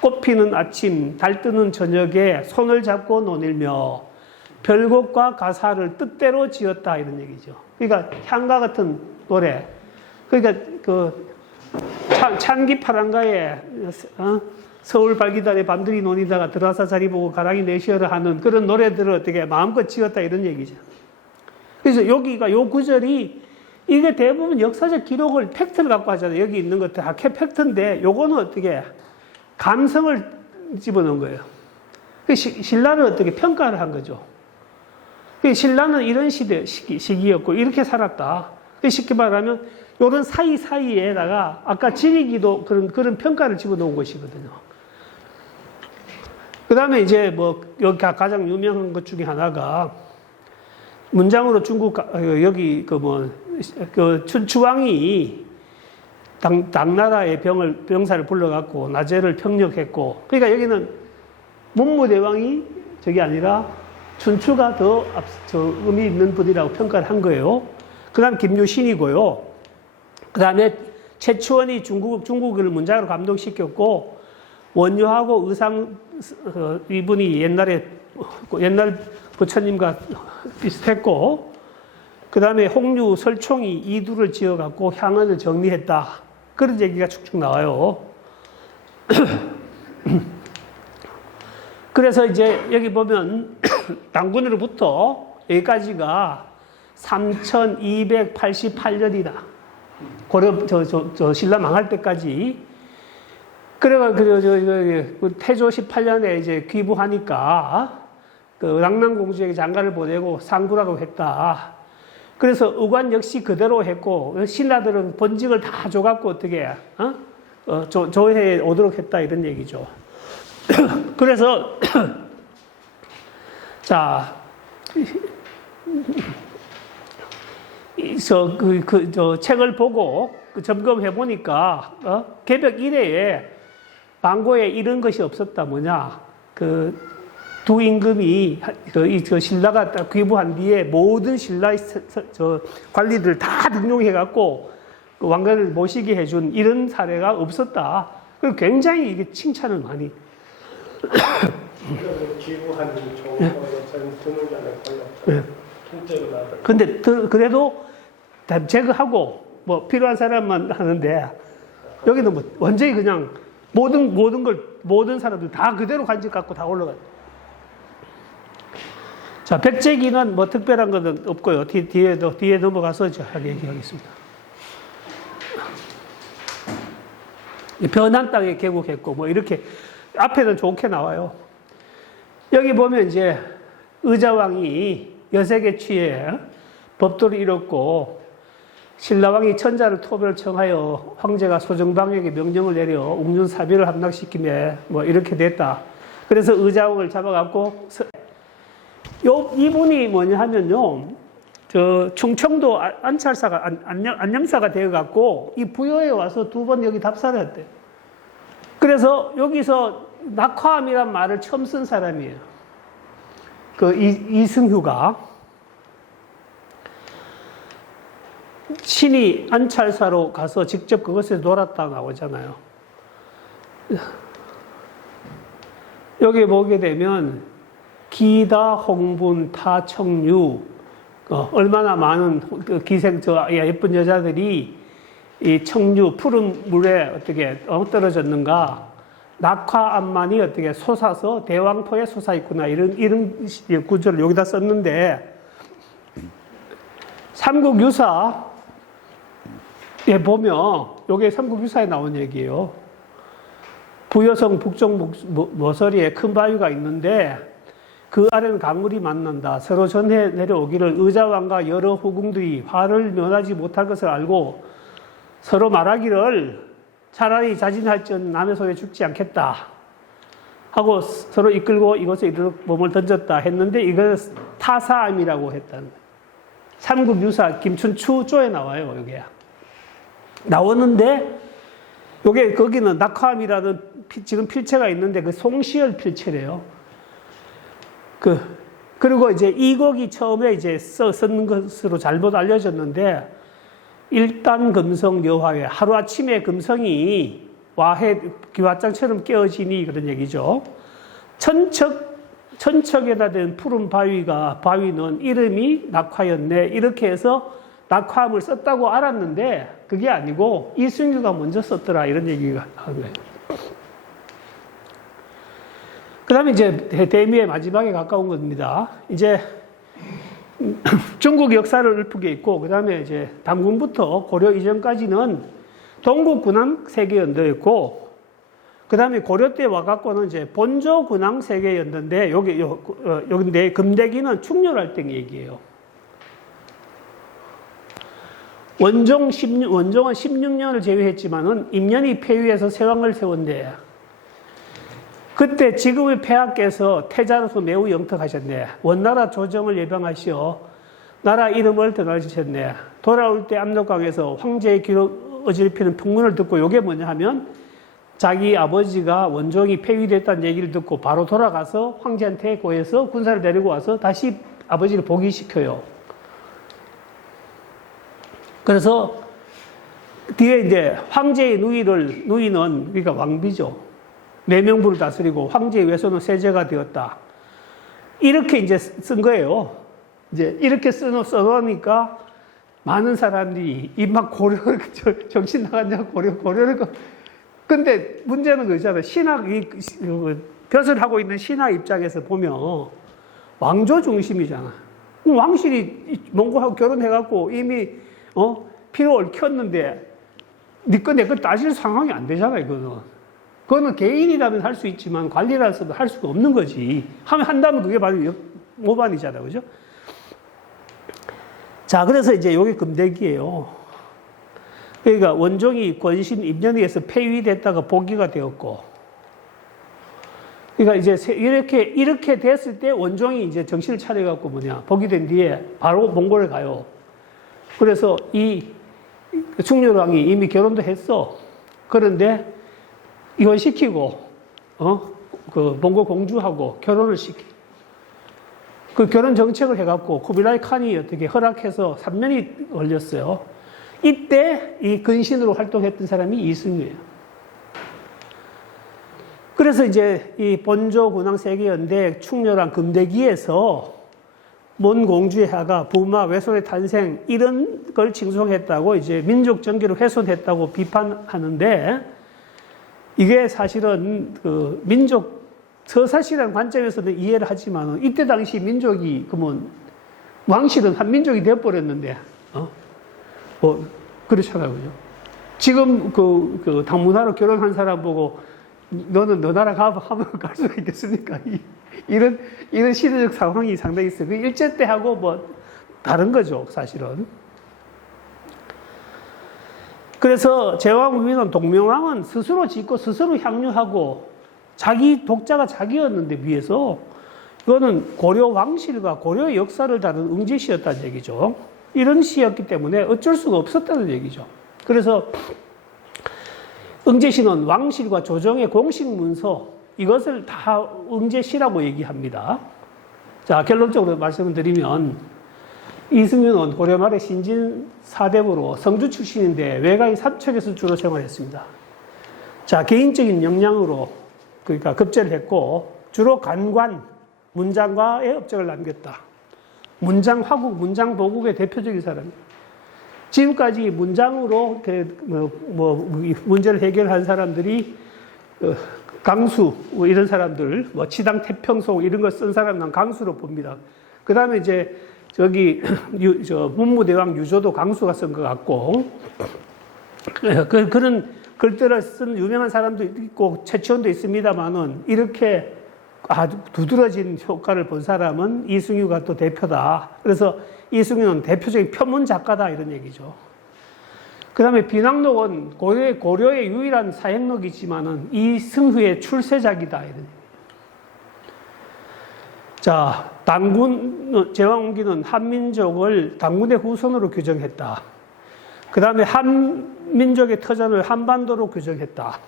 꽃피는 아침 달뜨는 저녁에 손을 잡고 논일며 별곡과 가사를 뜻대로 지었다 이런 얘기죠. 그러니까 향과 같은 노래. 그러니까 그 찬기 파랑가에 서울 발기단에 밤들이 논이다가 들어와서 자리 보고 가랑이 내쉬어라 하는 그런 노래들을 어떻게 마음껏 지었다 이런 얘기죠. 그래서 여기가 요 구절이 이게 대부분 역사적 기록을 팩트를 갖고 하잖아요. 여기 있는 것들 다 팩트인데 요거는 어떻게 감성을 집어넣은 거예요. 신라를 어떻게 평가를 한 거죠. 신라는 이런 시기였고 이렇게 살았다. 쉽게 말하면 이런 사이사이에다가 아까 지리기도 그런 평가를 집어넣은 것이거든요. 그 다음에 이제 여기 가장 유명한 것 중에 하나가 문장으로 중국 여기 춘추왕이 당나라의 병사를 불러갖고 나제를 평력했고, 그러니까 여기는 문무대왕이 저게 아니라 춘추가 더 의미 있는 분이라고 평가를 한 거예요. 그 다음 김유신이고요. 그 다음에 최추원이 중국을 문장으로 감동시켰고, 원효하고 의상 이분이 옛날 부처님과 비슷했고, 그 다음에 홍류, 설총이 이두를 지어갖고 향언을 정리했다. 그런 얘기가 쭉쭉 나와요. 그래서 이제 여기 보면 당군으로부터 여기까지가 3288년이다. 고려, 신라 망할 때까지. 태조 18년에 이제 귀부하니까 랑난공주에게 장가를 보내고 상구라고 했다. 그래서 의관 역시 그대로 했고, 신라들은 본직을 다 줘갖고 어떻게, 조회해 오도록 했다. 이런 얘기죠. 그래서, 자, 책을 보고 점검해 보니까, 개벽 이래에 망고에 이런 것이 없었다. 뭐냐. 두 임금이 신라가 귀부한 뒤에 모든 신라의 관리들 다 등용해갖고 왕관을 모시게 해준 이런 사례가 없었다. 그리고 굉장히 이게 칭찬을 많이. 귀부한 정서는 드는 게 아니라 걸렸죠. 통째로 나들. 근데 그래도 다 제거하고 필요한 사람만 하는데 여기는 완전히 그냥 모든 사람들 다 그대로 간직 갖고 다 올라가요. 자, 백제기는 특별한 것은 없고요. 뒤에 넘어가서 얘기하겠습니다. 변한 땅에 개국했고, 이렇게, 앞에는 좋게 나와요. 여기 보면 이제, 의자왕이 여색에 취해 법도를 이뤘고, 신라왕이 천자를 토별청하여 황제가 소정방에게 명령을 내려 웅륜사비를 함락시키며 이렇게 됐다. 그래서 의자왕을 잡아갖고, 이분이 뭐냐 하면요, 충청도 안찰사가, 안녕사가 되어갖고, 이 부여에 와서 2번 여기 답사를 했대. 그래서 여기서 낙화암이란 말을 처음 쓴 사람이에요. 이승휴가. 신이 안찰사로 가서 직접 그것에 놀았다 나오잖아요. 여기 보게 되면 기다, 홍분, 타, 청유, 얼마나 많은 기생, 예쁜 여자들이 이 청유, 푸른 물에 어떻게 떨어졌는가, 낙화암만이 어떻게 솟아서 대왕포에 솟아 있구나, 이런 구절을 여기다 썼는데, 삼국유사에 보면, 요게 삼국유사에 나온 얘기예요. 부여성 북쪽 모서리에 큰 바위가 있는데, 그 아래는 강물이 만난다. 서로 전해 내려오기를 의자왕과 여러 후궁들이 화를 면하지 못할 것을 알고 서로 말하기를 차라리 자진할지언 남의 손에 죽지 않겠다 하고 서로 이끌고 이곳에 이르러 몸을 던졌다 했는데 이걸 타사암이라고 했다는 거예요. 삼국유사 김춘추조에 나와요. 이게 나오는데 요게 거기는 낙화암이라는 지금 필체가 있는데 그 송시열 필체래요. 그리고 이제 이 곡이 처음에 이제 쓴 것으로 잘못 알려졌는데, 일단 금성 여화회, 하루아침에 금성이 와해, 기와장처럼 깨어지니 그런 얘기죠. 천척에다 된 푸른 바위는 이름이 낙화였네. 이렇게 해서 낙화암을 썼다고 알았는데, 그게 아니고 이승규가 먼저 썼더라. 이런 얘기가 나온 거예요. 그 다음에 이제 대미의 마지막에 가까운 겁니다. 이제 중국 역사를 읊게 있고, 그 다음에 이제 당군부터 고려 이전까지는 동국 군왕 세계연도였고, 그 다음에 고려 때 와갖고는 이제 본조 군왕 세계연도인데, 여기인데 금대기는 충렬할 때 얘기예요. 원종은 16년을 제외했지만은 임년이 폐위해서 세왕을 세웠네. 그때 지금의 폐하께서 태자로서 매우 영특하셨네. 원나라 조정을 예방하시어 나라 이름을 드날리셨네. 돌아올 때 압록강에서 황제의 귀로 어지럽히는 풍문을 듣고 이게 뭐냐 하면 자기 아버지가 원종이 폐위됐다는 얘기를 듣고 바로 돌아가서 황제한테 고해서 군사를 데리고 와서 다시 아버지를 복위시켜요. 그래서 뒤에 이제 황제의 누이는 그러니까 왕비죠. 내명부를 다스리고 황제의 외손은 세제가 되었다. 이렇게 이제 쓴 거예요. 이제 이렇게 써놓으니까 많은 사람들이 막 고려를, 정신 나갔냐, 고려를. 근데 문제는 그거잖아요. 벼슬 하고 있는 신하 입장에서 보면 왕조 중심이잖아. 왕실이 몽고하고 결혼해갖고 이미, 피로 얽혔는데, 내 거 따질 상황이 안 되잖아, 그거는 개인이라면 할 수 있지만 관리라서도 할 수가 없는 거지. 한다면 그게 바로 모반이잖아요. 그죠? 자, 그래서 이제 요게 금대기예요. 그러니까 원종이 권신 임년에 의해서 폐위됐다가 복위가 되었고, 그러니까 이제 이렇게 됐을 때 원종이 이제 정신을 차려갖고 복위된 뒤에 바로 몽골에 가요. 그래서 이 충렬왕이 이미 결혼도 했어. 그런데 이걸 시키고, 그 몽골 공주하고 결혼을 시키. 그 결혼 정책을 해갖고 쿠빌라이 칸이 어떻게 허락해서 3년이 걸렸어요. 이때 이 근신으로 활동했던 사람이 이승유예요. 그래서 이제 이 본조 군왕 세계연대 충렬왕 금대기에서 몬 공주의 하가 부마 외손의 탄생 이런 걸 칭송했다고 이제 민족 정기를 훼손했다고 비판하는데, 이게 사실은 그 민족 서사시라는 관점에서는 이해를 하지만 이때 당시 민족이 그러면 왕실은 한 민족이 되어버렸는데 뭐 그렇잖아요. 그죠? 지금 그 당문화로 결혼한 사람 보고 너는 너 나라 가 하면 갈 수가 있겠습니까? 이런 시대적 상황이 상당히 있어요. 그 일제 때하고 뭐 다른 거죠, 사실은. 그래서 제왕후민은 동명왕은 스스로 짓고 스스로 향유하고 자기 독자가 자기였는데 위에서 이거는 고려 왕실과 고려의 역사를 다룬 응제시였다는 얘기죠. 이런 시였기 때문에 어쩔 수가 없었다는 얘기죠. 그래서 응제시는 왕실과 조정의 공식 문서 이것을 다 응제시라고 얘기합니다. 자, 결론적으로 말씀을 드리면 이승윤은 고려 말에 신진 사대부로 성주 출신인데 외가의 삼척에서 주로 생활했습니다. 자, 개인적인 역량으로 그러니까 급제를 했고 주로 간관, 문장과의 업적을 남겼다. 문장 화국, 문장 도국의 대표적인 사람입니다. 지금까지 문장으로 문제를 해결한 사람들이 강수 이런 사람들, 치당 태평송 이런 거 쓴 사람은 강수로 봅니다. 그 다음에 이제 저기 문무대왕 유조도 강수가 쓴 것 같고 그런 글들을 쓴 유명한 사람도 있고 최치원도 있습니다만은 이렇게 아주 두드러진 효과를 본 사람은 이승유가 또 대표다. 그래서 이승유는 대표적인 편문 작가다 이런 얘기죠. 그 다음에 비낙록은 고려의 유일한 사행록이지만은 이승후의 출세작이다 이런 얘기. 자, 제왕운기는 한민족을 당군의 후손으로 규정했다. 그 다음에 한민족의 터전을 한반도로 규정했다.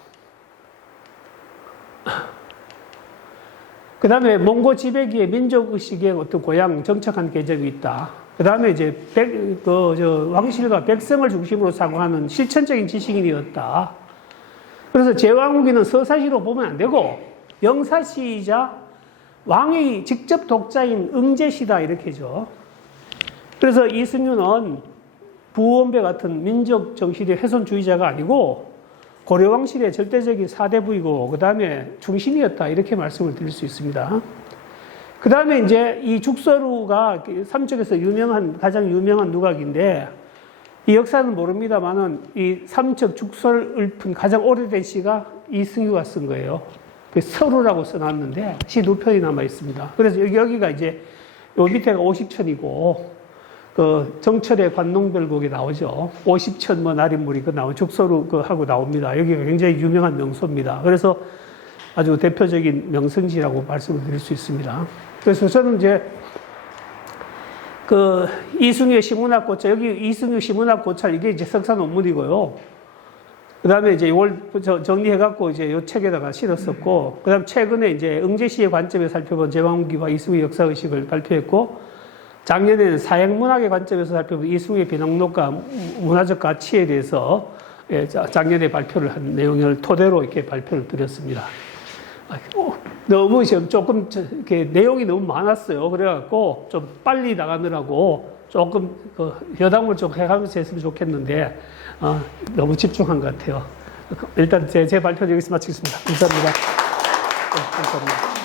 그 다음에 몽고 지배기에 민족의식의 어떤 고향 정착한 개념이 있다. 그 다음에 이제 왕실과 백성을 중심으로 사고하는 실천적인 지식인이었다. 그래서 제왕후기는 서사시로 보면 안 되고 영사시이자 왕의 직접 독자인 응제시다 이렇게죠. 그래서 이승유는 부원배 같은 민족 정신의 훼손주의자가 아니고 고려왕실의 절대적인 사대부이고 그 다음에 중심이었다 이렇게 말씀을 드릴 수 있습니다. 그 다음에 이제 이 죽서루가 삼척에서 가장 유명한 누각인데 이 역사는 모릅니다만은 이 삼척 죽서를 읊은 가장 오래된 시가 이승유가 쓴 거예요. 서루라고 써놨는데 시 2편이 남아 있습니다. 그래서 여기가 이제 요 밑에가 50천이고 그 정철의 관농별곡이 나오죠. 50천 날인물이 나온 죽서루 하고 나옵니다. 여기가 굉장히 유명한 명소입니다. 그래서 아주 대표적인 명성지라고 말씀을 드릴 수 있습니다. 그래서 저는 이제 이승유의 시문학고찰, 여기 이승유 시문학고찰 이게 이제 석사 논문이고요. 그 다음에 이제 이걸 정리해갖고 이제 요 책에다가 실었었고, 그 다음 최근에 이제 응제시의 관점에서 살펴본 제왕후기와 이승유의 역사의식을 발표했고, 작년에는 사행문학의 관점에서 살펴본 이승유의 비낙록과 문화적 가치에 대해서 작년에 발표를 한 내용을 토대로 이렇게 발표를 드렸습니다. 너무 조금 이렇게 내용이 너무 많았어요. 그래갖고 좀 빨리 나가느라고 조금 여담을 좀 해가면서 했으면 좋겠는데 너무 집중한 것 같아요. 일단 제 발표 여기서 마치겠습니다. 감사합니다. 감사합니다.